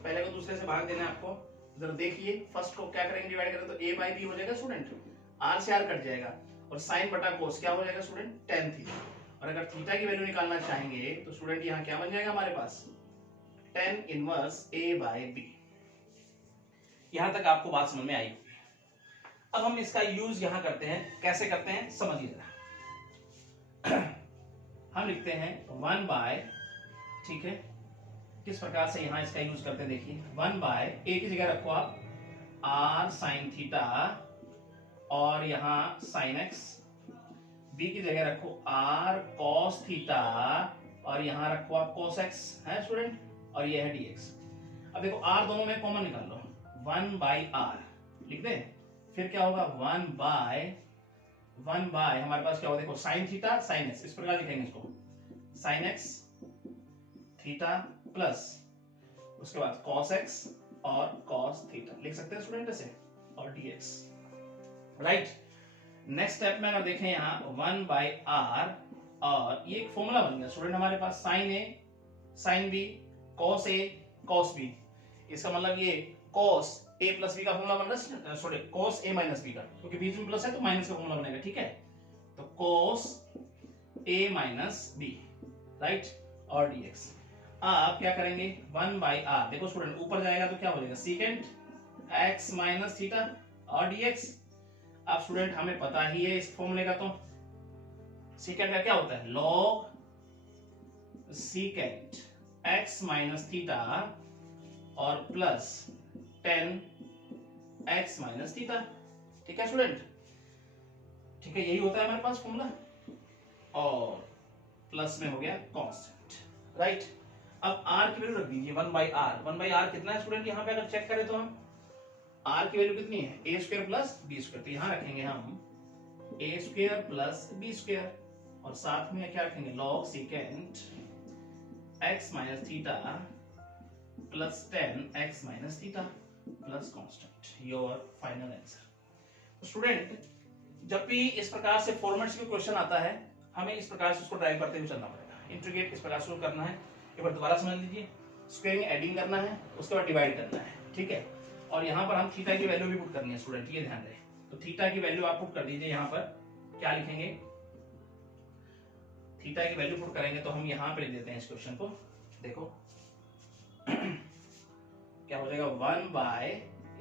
पहले को दूसरे से भाग देना है आपको। जरा देखिए फर्स्ट को क्या करेंगे, डिवाइड करें तो a बाय b हो जाएगा स्टूडेंट, r से r कट जाएगा, और साइन बटा cos क्या हो जाएगा स्टूडेंट, tan थीटा। और अगर थीटा की वैल्यू निकालना चाहेंगे तो स्टूडेंट यहाँ क्या बन जाएगा हमारे पास, tan inverse a by b। यहां तक आपको बात समझ में आई। अब हम इसका यूज यहां करते हैं, कैसे करते हैं समझिए जरा। हम लिखते हैं 1 बाय, ठीक है, किस प्रकार से यहां इसका यूज करते हैं देखिए, 1 बाय a की जगह रखो आप r sin थीटा, और यहां sin x, b की जगह रखो r cos थीटा, और यहां रखो आप cos x है स्टूडेंट, और ये है dx। अब देखो r दोनों में कॉमन निकाल लो, 1 बाय r लिख दे, फिर क्या होगा 1 बाय हमारे पास क्या होगा देखो साइन थीटा साइन एक्स, इस प्रकार लिखेंगे इसको, साइन एक्स थीटा प्लस उसके बाद cos x और cos थीटा लिख सकते हैं स्टूडेंट ऐसे, और dx, राइट। नेक्स्ट स्टेप में अगर देखें यहाँ 1 बाय r, और ये एक फॉर्मूला बन गया स्टूडेंट हमारे पास, sine a sine b cos a cos b, इसका मतलब ये cos a प्लस b का फॉर्मूला बन रहा है, sorry cos a minus b का, क्योंकि बीच में प्लस है तो माइनस का फॉर्मूला बनेगा, ठीक है। तो cos a minus b, right, और dx। आप क्या करेंगे 1 बाय r, देखो स्टूडेंट ऊपर जाएगा तो क्या हो जाएगा secant x माइनस थीटा और dx। अब स्टूडेंट हमें पता ही है इस फॉर्मूले का, तो secant का क्या होता है log secant x minus theta और प्लस 10x माइनस थीटा, ठीक है स्टूडेंट, ठीक है, यही होता है हमारे पास फॉर्मूला, और प्लस में हो गया कांस्टेंट, राइट। अब r की वैल्यू रख दीजिए 1 बाय r, 1 बाय r कितना है स्टूडेंट, यहाँ पे अगर चेक करें तो हम आर की वैल्यू कितनी है, ए स्क्वायर प्लस बी स्क्वायर, तो यहां रखेंगे हम ए स्क्वायर प्लस बी स्क्वायर और साथ में क्या रखेंगे log secant x minus theta plus 10x minus theta plus constant, your final answer. Student जब भी इस प्रकार से फॉर्मेट्स के क्वेश्चन आता है हमें इस प्रकार से उसको ड्राइव करते हुए चलना पड़ेगा। इंटीग्रेट इस प्रकार से करना है, एक बार दोबारा समझ लीजिए। स्क्वायरिंग एडिंग करना है, उसके बाद डिवाइड करना है, ठीक है। और यहाँ पर हम थीटा की वैल्यू भी पुट करनी है स्टूडेंट, ये ध्यान रहे। तो थीटा की वैल्यू आप पुट कर दीजिए, यहाँ पर क्या लिखेंगे, थीटा की वैल्यू पुट करेंगे तो हम यहाँ पे लिख देते हैं इस क्वेश्चन को, देखो क्या हो जाएगा 1 by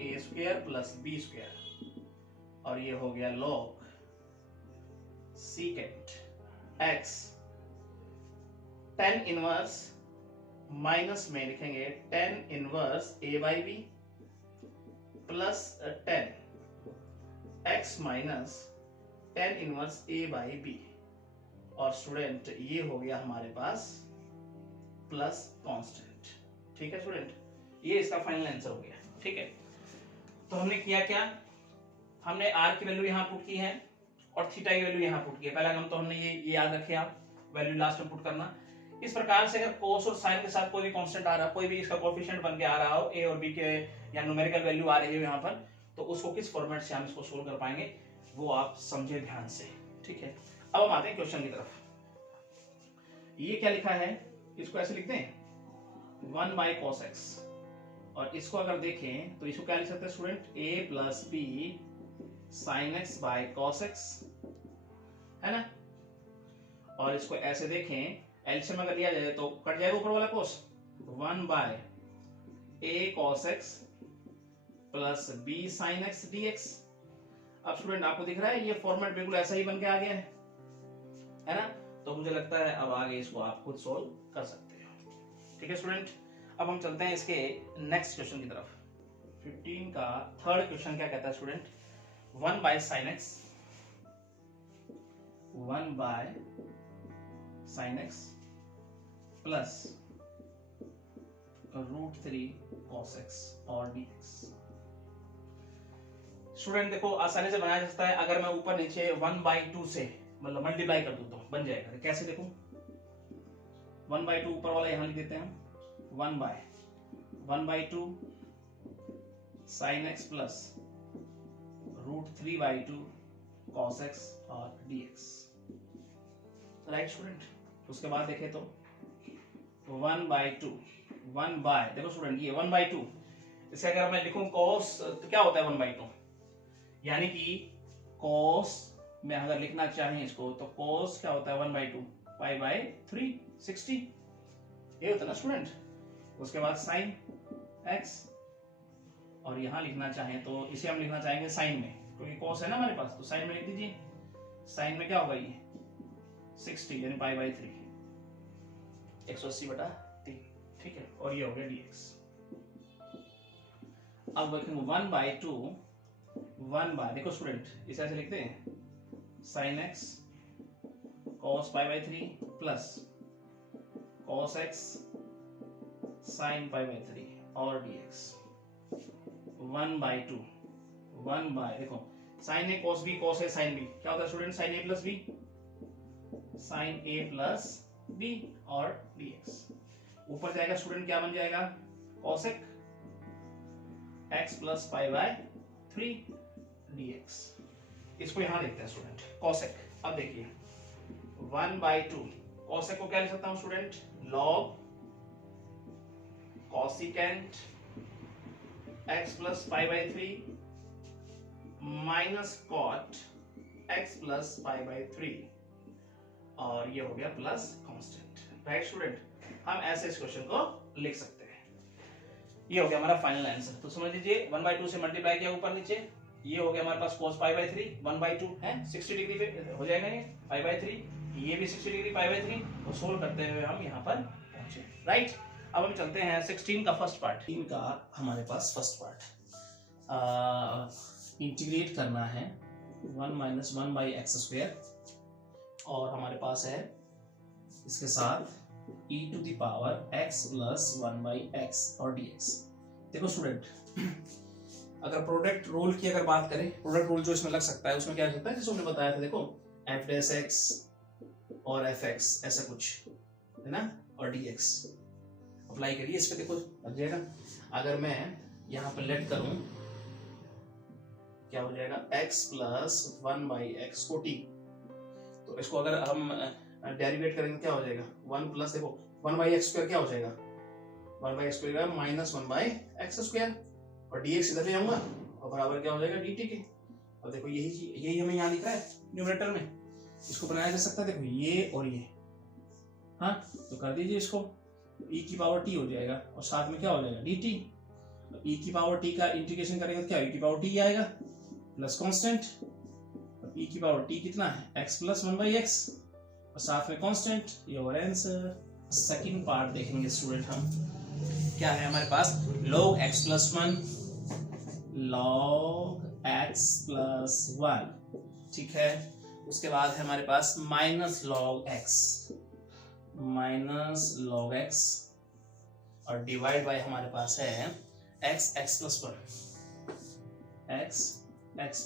a square plus b square और ये हो गया log secant x 10 inverse minus में लिखेंगे 10 inverse a by b plus 10 x minus 10 inverse a by b और स्टूडेंट ये हो गया हमारे पास प्लस कांस्टेंट, ठीक है स्टूडेंट, ये इसका फाइनल आंसर हो गया, ठीक है। तो हमने किया क्या, हमने r की वैल्यू यहाँ पुट की है और थीटा की वैल्यू यहाँ पुट की है। पहला काम तो हमने ये याद रखे आप, वैल्यू लास्ट में पुट करना। इस प्रकार से अगर कोस और साइन के साथ कोई भी कांस्टेंट आ रहा है, कोई भी इसका कोएफिशिएंट बन के आ रहा हो, ए और बी के या न्यूमेरिकल वैल्यू आ रही है यहाँ पर, तो उसको किस फॉर्मेट से हम इसको सोल्व कर पाएंगे वो आप समझे ध्यान से, ठीक है। अब हम आते हैं क्वेश्चन की तरफ। ये क्या लिखा है, इसको ऐसे लिखते हैं 1 बाई कॉस एक्स और इसको अगर देखें तो इसको क्या लिख सकते हैं student, a plus b sine x by cos x, है ना। और इसको ऐसे देखें एलसीएम अगर लिया जाए तो कट जाएगा ऊपर वाला cos, 1 by a cos x plus b sine x dx। अब स्टूडेंट आपको दिख रहा है ये फॉर्मेट बिल्कुल ऐसा ही बन के आ गया है ना। तो मुझे लगता है अब आगे इसको आप खुद सोल्व कर सकते हो, ठीक है स्टूडेंट। अब हम चलते हैं इसके नेक्स्ट क्वेश्चन की तरफ। 15 का थर्ड क्वेश्चन क्या कहता है student, 1 by sign x 1 by sine x plus √3 cos x और dx। स्टूडेंट देखो आसानी से बनाया जा सकता है, अगर मैं ऊपर नीचे 1/2 से मतलब मल्टीप्लाई कर दूं तो बन जाएगा। कैसे देखो, 1/2 ऊपर वाला यहां लिख देते हैं हम, 1/2 sine x plus √3/2 cos x और dx, राइट स्टूडेंट। उसके बाद देखें तो 1/2 1 बाय, देखो स्टूडेंट ये 1/2, इसे अगर मैं लिखूं cos तो क्या होता है 1/2, यानी कि cos में अगर लिखना चाहें इसको तो cos क्या होता है 1/2 π/3 60, ये होता है ना स्टूडेंट। उसके बाद साइन x और यहां लिखना चाहें तो इसे हम लिखना चाहेंगे साइन में, क्योंकि cos है ना हमारे पास, तो साइन में लिख दीजिए। साइन में क्या होगा ये 60 यानी π/3 180/3, ठीक है। और ये हो गया dx। अब 1/2 1 बाय, देखो स्टूडेंट इसे ऐसे लिखते हैं sine x cos π/3 plus cos x sine π/3 और dx 1/2 1 बाय, देखो sine a cos b cos a sine b क्या होता है student, sine a plus b sine a plus b और dx। ऊपर जाएगा स्टूडेंट क्या बन जाएगा, cosec x प्लस π/3 dx। इसको यहां देखते हैं स्टूडेंट cosec। अब देखिए 1/2 cosec को क्या लिख सकता हूं student, log cosecant x plus π/3 minus cot x plus π/3 और ये हो गया प्लस कांस्टेंट, राइट स्टूडेंट। हम ऐसे इस क्वेश्चन को लिख सकते हैं। ये हो गया हमारा फाइनल आंसर। तो समझ लीजिए 1/2 से मल्टीप्लाई किया ऊपर नीचे, ये हो गया हमारे पास cos π/3 1/2 है 60 डिग्री पे हो जाएगा ये π/3, ये भी 60 डिग्री π/3, तो सोल्व करते हुए हम यहाँ पर पहुंचे, राइट। अब हम चलते हैं 16 का फर्स्ट पार्ट। 16 का हमारे पास फर्स्ट पार्ट इंटीग्रेट करना है 1 - 1/x² और हमारे पास है इसके साथ e⁻x + 1/x और dx। देखो स्टूडेंट अगर प्रोडक्ट रूल की अगर बात करें, प्रोडक्ट रूल जो इसमें लग सकता है उसमें क्या लगता है, जैसे हमने बताया था, देखो एफ डैश एक्स और एफ एक्स ऐसा कुछ है ना, और डी एक्स अप्लाई करिए इस पे, देखो लग जाएगा। अगर मैं यहाँ पर लेट करूं, क्या हो जाएगा, x प्लस 1/x को t, तो इसको अगर हम डेरिवेट करेंगे क्या हो जाएगा, 1 प्लस, देखो 1/x स्क्वायर क्या हो जाएगा, 1/x square minus 1/x square, और dx इधर ले आऊंगा और बराबर क्या हो जाएगा dt के। अब देखो यही हमें यहाँ लिख रहा है न्यूमरेटर में, इसको बनाया जा सकता है, देखो ये और ये, हाँ तो कर दीजिए इसको, e की पावर t हो जाएगा और साथ में क्या हो जाएगा dt। e की पावर t का इंटीग्रेशन करेंगे तो क्या e की पावर t आएगा प्लस कांस्टेंट, e की पावर t कितना है x प्लस 1/x और साथ में कांस्टेंट, ये और आंसर। सेकंड पार्ट देखेंगे स्टूडेंट हम, क्या है हमारे पास, log x plus 1, log x plus 1, ठीक है। उसके बाद है हमारे पास माइनस log x और डिवाइड बाय हमारे पास है x प्लस 1, x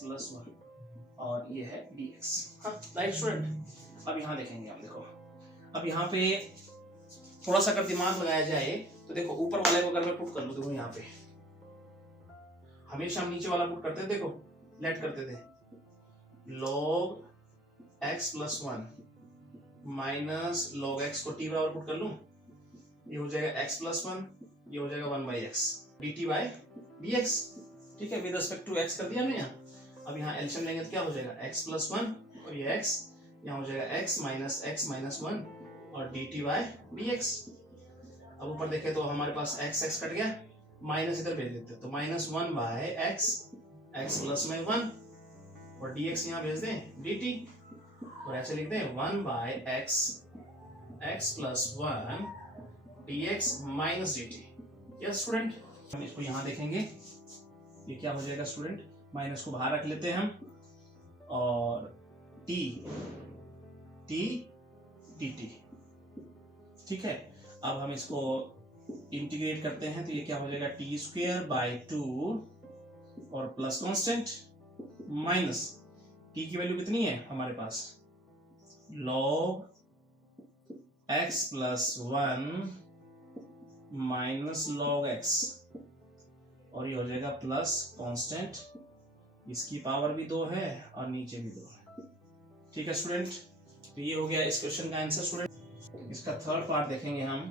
प्लस 1 और ये है dx। हाँ राइट स्टूडेंट। अब यहाँ देखेंगे हम, देखो अब यहाँ पे थोड़ा सा अगर दिमाग लगाया जाए तो देखो ऊपर वाले को अगर मैं पुट कर लूँ, देखो यहाँ पे हमेशा हम नीचे वाला पुट करते थे, देखो लेट करते थे log x plus 1 minus log x को t बराबर पुट कर लूं, ये हो जाएगा x प्लस 1, ये हो जाएगा 1/x dt बाय dx, ठीक है, विद रिस्पेक्ट टू x कर दिया हमने यहाँ। अब यहाँ एलसीएम लेंगे तो क्या हो जाएगा x प्लस 1 और ये x, यहाँ हो जाएगा x माइनस 1 और dt बाय dx। अब ऊपर देखें तो हमारे पास x कट गया, माइनस इधर भेज देते तो माइनस 1/x, x प्लस में 1 और dx यहाँ भेज दें dt, और ऐसे लिख दें 1/x, x plus 1 dx minus dt। Yes student, हम इसको यहाँ देखेंगे, ये क्या हो जाएगा स्टूडेंट, माइनस को बाहर रख लेते हैं हम और t dt, ठीक है। अब हम इसको इंटीग्रेट करते हैं तो ये क्या हो जाएगा t स्क्वायर बाय 2 और प्लस कांस्टेंट माइनस t की वैल्यू कितनी है हमारे पास, log x plus 1 minus log x और ये हो जाएगा प्लस कांस्टेंट, इसकी पावर भी 2 है और नीचे भी 2 है, ठीक है स्टूडेंट। तो ये हो गया इस क्वेश्चन का आंसर स्टूडेंट। इसका थर्ड पार्ट देखेंगे हम,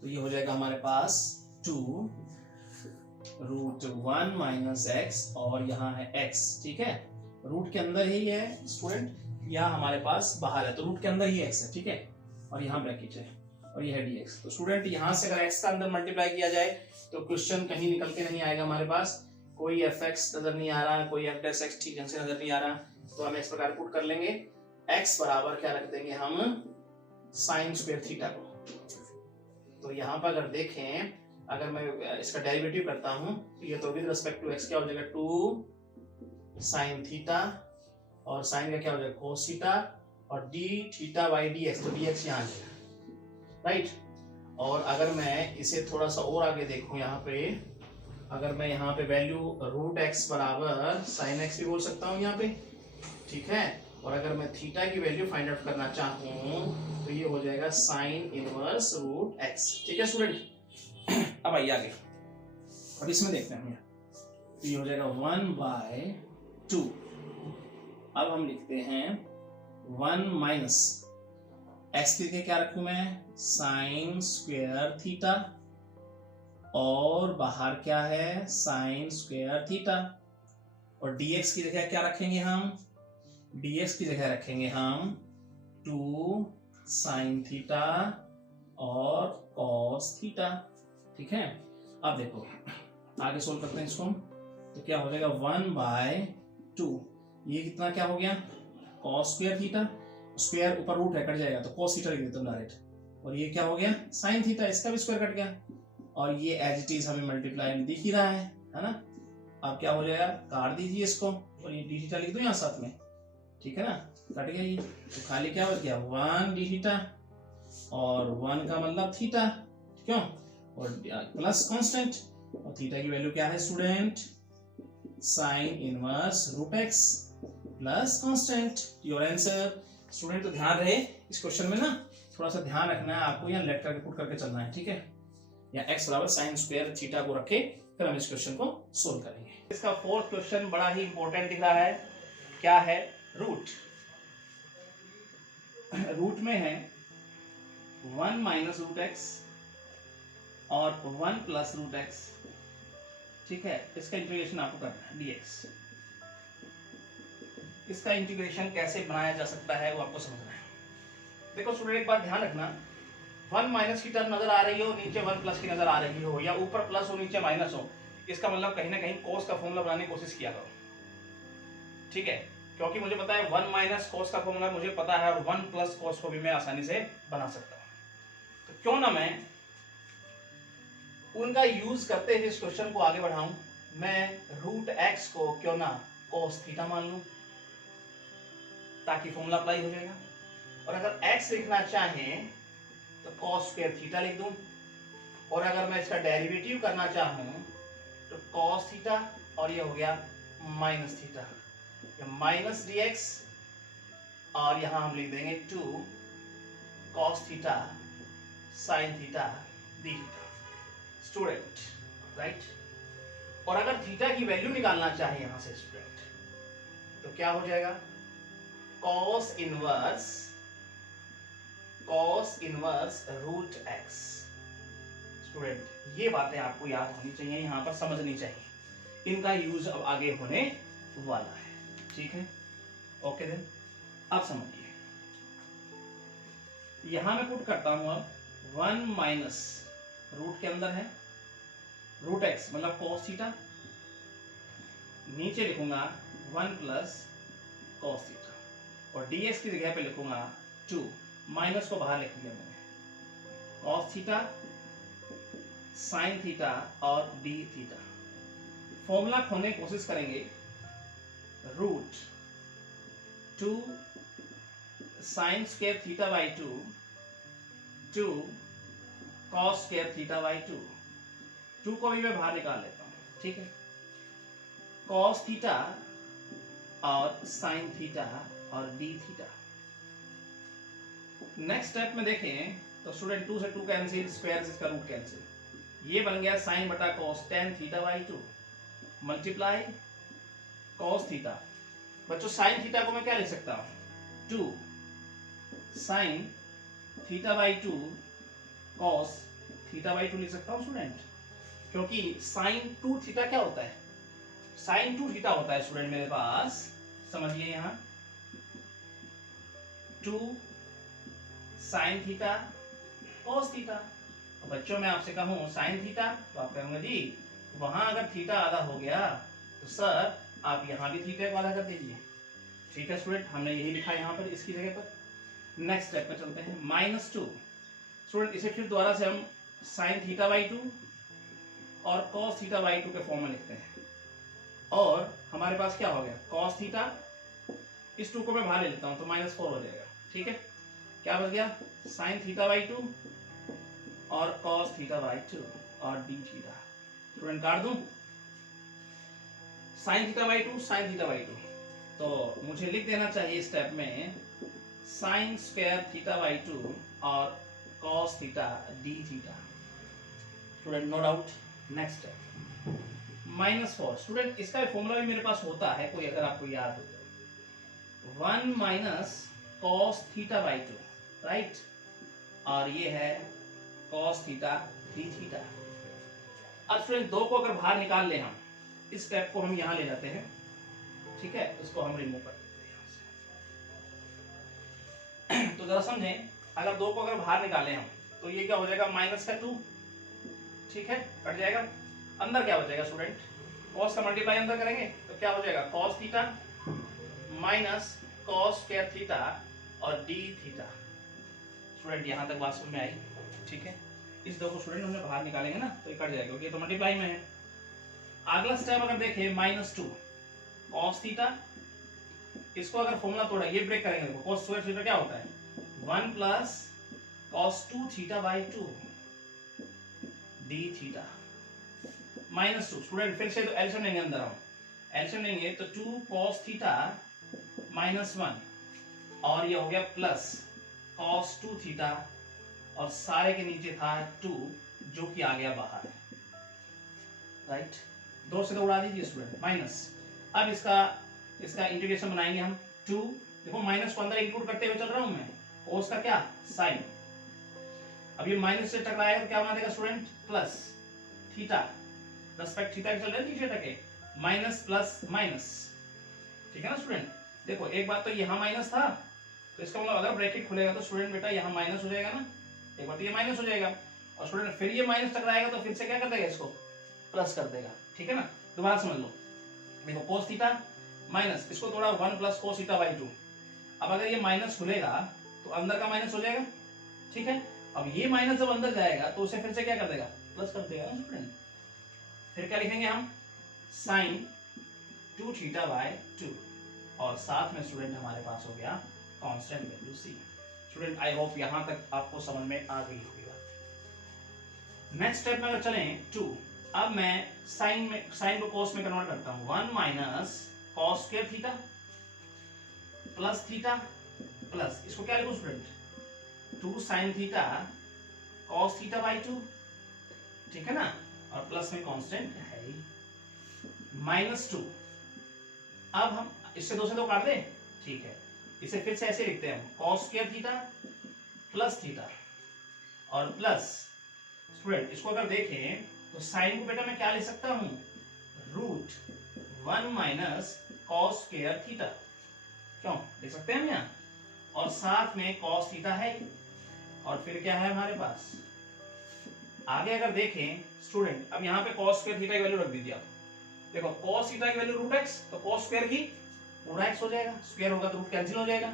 तो ये हो जाएगा हमारे पास 2√1 माइनस x और यहाँ है x, ठीक है, रूट के अंदर ही है स्टूडेंट, यहाँ हमारे पास बाहर है तो रूट के अंदर ही x है, ठीक है, और यहाँ ब्रैकेट है और ये है dx। तो स्टूडेंट यहाँ से अगर x का अंदर मल्टीप्लाई किया जाए तो क्वेश्चन कहीं निकल के नहीं आएगा हमारे पास, कोई fx नजर नहीं आ रहा, कोई f डैश x ठीक ढंग से नजर नहीं आ रहा, तो हम इस प्रकार पुट कर लेंगे, x बराबर क्या रख देंगे हम, साइन स्क्वायर थीटा को। तो यहाँ पर अगर देखें, अगर मैं इसका डेरिवेटिव करता हूँ तो ये तो विद रिस्पेक्ट टू x क्या हो जाएगा 2 साइन थीटा और साइन का क्या हो जाएगा कोस थीटा और d थीटा बाई dx, तो dx यहाँ आ जाएगा राइट। और अगर मैं इसे थोड़ा सा और आगे देखूं, यहाँ पे अगर मैं यहाँ पे वैल्यू √x बराबर साइन x भी बोल सकता हूँ यहाँ पे, ठीक है, और अगर मैं थीटा की वैल्यू फाइंड आउट करना चाहूँ तो ये हो जाएगा साइन इनवर्स √x, ठीक है स्टूडेंट। अब आइए आगे, अब इसमें देखते हैं, तो ये हो जाएगा 1/2। अब हम लिखते हैं 1 माइनस x की जगह क्या रखूं मैं, साइन स्क्वायर थीटा और बाहर क्या है साइन स्क्वायर थीटा, और dx की जगह क्या रखेंगे हम, dx की जगह रखेंगे हम 2 साइन थीटा और कॉस थीटा, ठीक है। अब देखो आगे सोल्व करते हैं इसको, तो क्या हो जाएगा 1/2, ये कितना क्या हो गया कॉस स्क्वायर थीटा, स्क्वायर ऊपर रूट है कट जाएगा तो कॉस थीटा लिख देता हूं डायरेक्ट, और ये क्या हो गया साइन थीटा, इसका भी स्क्वायर कट गया और ये एज इट इज हमें मल्टीप्लाई में दिख ही रहा है ना। अब क्या हो जाएगा, काट दीजिए इसको और ये डी थीटा लिख दो यहाँ साथ में, ठीक है ना, कट गया ये, तो खाली क्या बच गया 1 डी थीटा और 1 का मतलब थीटा, क्यों, और प्लस कांस्टेंट, और थीटा की वैल्यू क्या है student? Sine inverse root x plus constant. Your answer student. तो ध्यान रहे इस क्वेश्चन में ना थोड़ा सा ध्यान रखना है आपको, यहाँ लेट करके पुट करके चलना है, ठीक है। या x बराबर साइन स्क्वायर थीटा को रखे फिर हम इस क्वेश्चन को सोल्व करेंगे। इसका फोर्थ क्वेश्चन बड़ा ही इंपॉर्टेंट दिख रहा है। क्या है? रूट। रूट में है 1 माइनस रूट एक्स और 1 प्लस रूट एक्स, ठीक है। इसका इंटीग्रेशन आपको करना है dx। इसका इंटीग्रेशन कैसे बनाया जा सकता है वो आपको समझना है। देखो स्टूडेंट, एक बात ध्यान रखना, 1 माइनस की टर्म नजर आ रही हो, नीचे 1 प्लस की नजर आ रही हो, या ऊपर प्लस हो नीचे माइनस हो, इसका मतलब कहीं ना कहीं cos का फॉर्मूला बनाने की कोशिश किया करो, ठीक है। क्योंकि मुझे पता है 1 माइनस cos का फॉर्मूला मुझे पता है, और 1 प्लस cos को भी मैं आसानी से बना सकता हूं। तो क्यों ना मैं उनका यूज करते हुए इस क्वेश्चन को आगे बढ़ाऊं। मैं रूट एक्स को क्यों ना cos थीटा मान लूं, ताकि फॉर्मूला अप्लाई हो जाएगा। और अगर x लिखना चाहें तो cos स्क्वायर थीटा लिख दूं, और अगर मैं इसका डेरिवेटिव करना चाहूं तो cos थीटा, और ये हो गया माइनस थीटा, माइनस dx, और यहां हम लिख देंगे 2 cos theta sin theta d theta. Student, right. और अगर थीटा की वैल्यू निकालना चाहे यहां से स्टूडेंट, तो क्या हो जाएगा? cos inverse root x. Student, ये बातें आपको याद होनी चाहिए, यहां पर समझनी चाहिए। इनका यूज अब आगे होने वाला है, ठीक है। ओके देन, अब समझिए। यहां मैं पुट करता हूं अब 1 माइनस रूट के अंदर है रूट एक्स मतलब cos थीटा, नीचे लिखूंगा 1 प्लस cos थीटा, और dx की जगह पे लिखूंगा 2, माइनस को बाहर लिख दिया मैंने, cos थीटा sin थीटा और d थीटा। फॉर्मूला खोलने की कोशिश करेंगे, root 2 sine square theta by 2 cos square theta by 2 को भी मैं बाहर निकाल लेता हूं, ठीक है। cos थीटा और sin थीटा और d थीटा। नेक्स्ट स्टेप में देखें तो स्टूडेंट 2 से 2 कैंसिल, स्क्वायर से इसका रूट कैंसिल, ये बन गया sin बटा cos tan theta by 2 multiply cos theta. बच्चों sin थीटा को मैं क्या लिख सकता हूं? 2 sin theta by 2 cos theta by 2 लिख सकता हूं स्टूडेंट, क्योंकि sin 2 थीटा क्या होता है? sin 2 थीटा होता है स्टूडेंट मेरे पास, समझिए यहां 2 sin थीटा cos थीटा। बच्चों मैं आपसे कहूं sin थीटा, तो आप कहोगे जी वहां अगर थीटा आधा हो गया तो सर आप यहां भी थीटा को आधा कर दीजिए, ठीक है स्टूडेंट। हमने यही लिखा यहां पर इसकी जगह पर। नेक्स्ट स्टेप पे चलते हैं, -2। स्टूडेंट इसे फिर दोबारा से हम sin थीटा बाई 2 और cos थीटा बाई 2 के फॉर्म में लिखते हैं, और हमारे पास क्या हो गया? cos थीटा, इस 2 को मैं बाहर ले लेता हूं तो -4 हो जाएगा, ठीक है। क्या बच गया? sin थीटा बाई 2 और cos थीटा बाई 2 और d थीटा। स्टूडेंट काट दूं, sin theta by 2 sin theta by 2, तो मुझे लिख देना चाहिए स्टेप में sin स्क्वायर थीटा बाई 2 और cos theta d theta. Student no doubt. Next step -4। Student इसका फॉर्मूला भी मेरे पास होता है कोई, अगर आपको याद हो, 1 minus cos theta by 2, right, और ये है cos थीटा d थीटा। अब स्टूडेंट 2 को अगर बाहर निकाल ले हम, इस स्टेप को हम यहां ले जाते हैं, ठीक है, इसको हम रिमूव कर देते हैं यहां से। तो जरा समझें, अगर 2 को अगर बाहर निकालें हम तो ये क्या हो जाएगा? माइनस का 2, ठीक है, कट जाएगा। अंदर क्या बचेगा स्टूडेंट? cos का मल्टीप्लाई अंदर करेंगे तो क्या हो जाएगा? cos theta minus cos square theta और d थीटा। स्टूडेंट यहां तक बात समझ में आई, ठीक है। इस 2 को स्टूडेंट हमने बाहर निकालेंगे ना तो ये कट जाएगा, क्योंकि ये तो मल्टीप्लाई में है। अगला स्टेप अगर देखें, -2 cos थीटा, इसको अगर फॉर्मूला तोड़ा, ये ब्रेक करेंगे, देखो cos स्क्वायर थीटा क्या होता है? 1 plus cos 2 theta by 2 d theta -2। Student फिर से तो एलसीएम लेंगे, अंदर हम एलसीएम लेंगे तो 2 cos थीटा -1 और ये हो गया प्लस cos 2 थीटा और सारे के नीचे था 2 जो कि आ गया बाहर, राइट। 2 से तो उड़ा दीजिए स्टूडेंट, माइनस। अब इसका इंटीग्रेशन बनाएंगे हम 2, देखो माइनस को अंदर इंक्लूड करते हुए चल रहा हूं मैं, कोस का क्या साइन। अब ये माइनस से टकराएगा तो क्या बना देगा student, plus theta, respect theta के चल रहे हैं नीचे टके, माइनस प्लस माइनस, ठीक है ना स्टूडेंट। देखो एक बात तो यहाँ माइनस था, तो इसका मतलब अगर ब्रैकेट खुलेगा तो स्टूडेंट बेटा यहाँ माइनस हो जाएगा ना, एक बार तो ये माइनस हो जाएगा और स्टूडेंट फिर ये माइनस टकराएगा तो फिर से क्या कर देगा, इसको प्लस कर देगा, ठीक है ना। दोबारा समझ लो, देखो कोस थीटा माइनस, इसको थोड़ा 1 प्लस कोस थीटा बाई 2। अब अगर ये माइनस खुलेगा तो अंदर का माइनस हो जाएगा, ठीक है। अब ये माइनस जब अंदर जाएगा तो उसे फिर से क्या कर देगा, प्लस कर देगा ना स्टूडेंट। फिर क्या लिखेंगे हम, साइन 2 थीटा बाय 2 और साथ में स्टूडेंट हमारे पास हो गया constant value c। Student I hope यहां तक आपको समझ में आ गई होगी बात। नेक्स्ट स्टेप में अगर चलें 2, अब मैं साइन को cos में कन्वर्ट करता हूं, 1 minus cos square theta plus theta plus, इसको क्या लिखूं student, 2 sine theta cos theta by 2, ठीक है ना, और प्लस में कांस्टेंट है -2। अब हम इससे 2 से 2 काट दें, ठीक है। इसे फिर से ऐसे लिखते हैं हम, cos square theta plus theta और प्लस स्टूडेंट इसको अगर देखें तो साइन को बेटा मैं क्या लिख सकता हूं, √1 माइनस cos स्क्वायर थीटा, क्यों लिख सकते हैं हम यहाँ, और साथ में cos थीटा है और फिर क्या है हमारे पास आगे अगर देखें स्टूडेंट, अब यहाँ पे cos स्क्वायर थीटा की वैल्यू रख दीजिए आप। देखो cos थीटा की वैल्यू √x, तो cos स्क्वायर की पूरा x हो जाएगा, स्क्वायर होगा तो रूट कैंसिल हो जाएगा।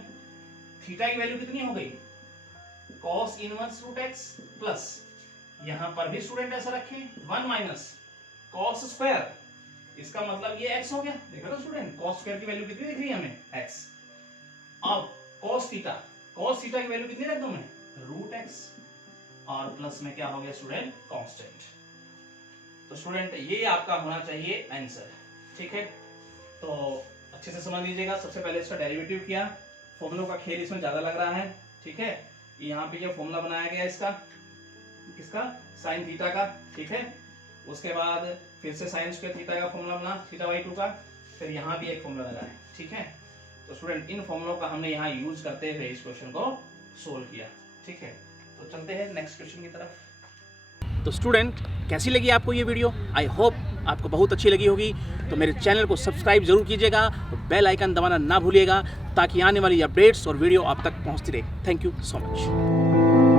थीटा की वैल्यू कितनी हो गई, cos इनवर्स √x प्लस, यहाँ पर भी स्टूडेंट ऐसा रखें 1 माइनस cos स्क्वायर, इसका मतलब ये x हो गया, देखो ना स्टूडेंट cos स्क्वायर की वैल्यू कितनी दिख रही है हमें, x। अब cos थीटा की वैल्यू कितनी रख दूं मैं, √x और प्लस में क्या हो गया स्टूडेंट, कांस्टेंट। तो स्टूडेंट ये आपका होना चाहिए आंसर, ठीक है। तो अच्छे से समझ लीजिएगा, सबसे पहले इसका डेरिवेटिव किया, फॉर्मूलों का खेल इसमें ज्यादा लग रहा है, ठीक है। यहाँ पे ये फॉर्मूला बनाया गया इसका, किसका, साइन थीटा का, ठीक है। उसके बाद फिर से साइन स्क्वायर थीटा का फॉर्मूला बना, थीटा बाई 2 का, फिर यहाँ भी एक फॉर्मूला लगा है, ठीक है। तो स्टूडेंट इन फॉर्मूलों का हमने यहाँ यूज करते हुए इस क्वेश्चन को सोल्व किया, ठीक है। तो चलते हैं नेक्स्ट क्वेश्चन की तरफ। तो स्टूडेंट कैसी लगी आपको ये वीडियो, आई होप आपको बहुत अच्छी लगी होगी। तो मेरे चैनल को सब्सक्राइब जरूर कीजिएगा और बेल आइकन दबाना ना भूलिएगा, ताकि आने वाली अपडेट्स और वीडियो आप तक पहुंचती रहे। Thank you so much.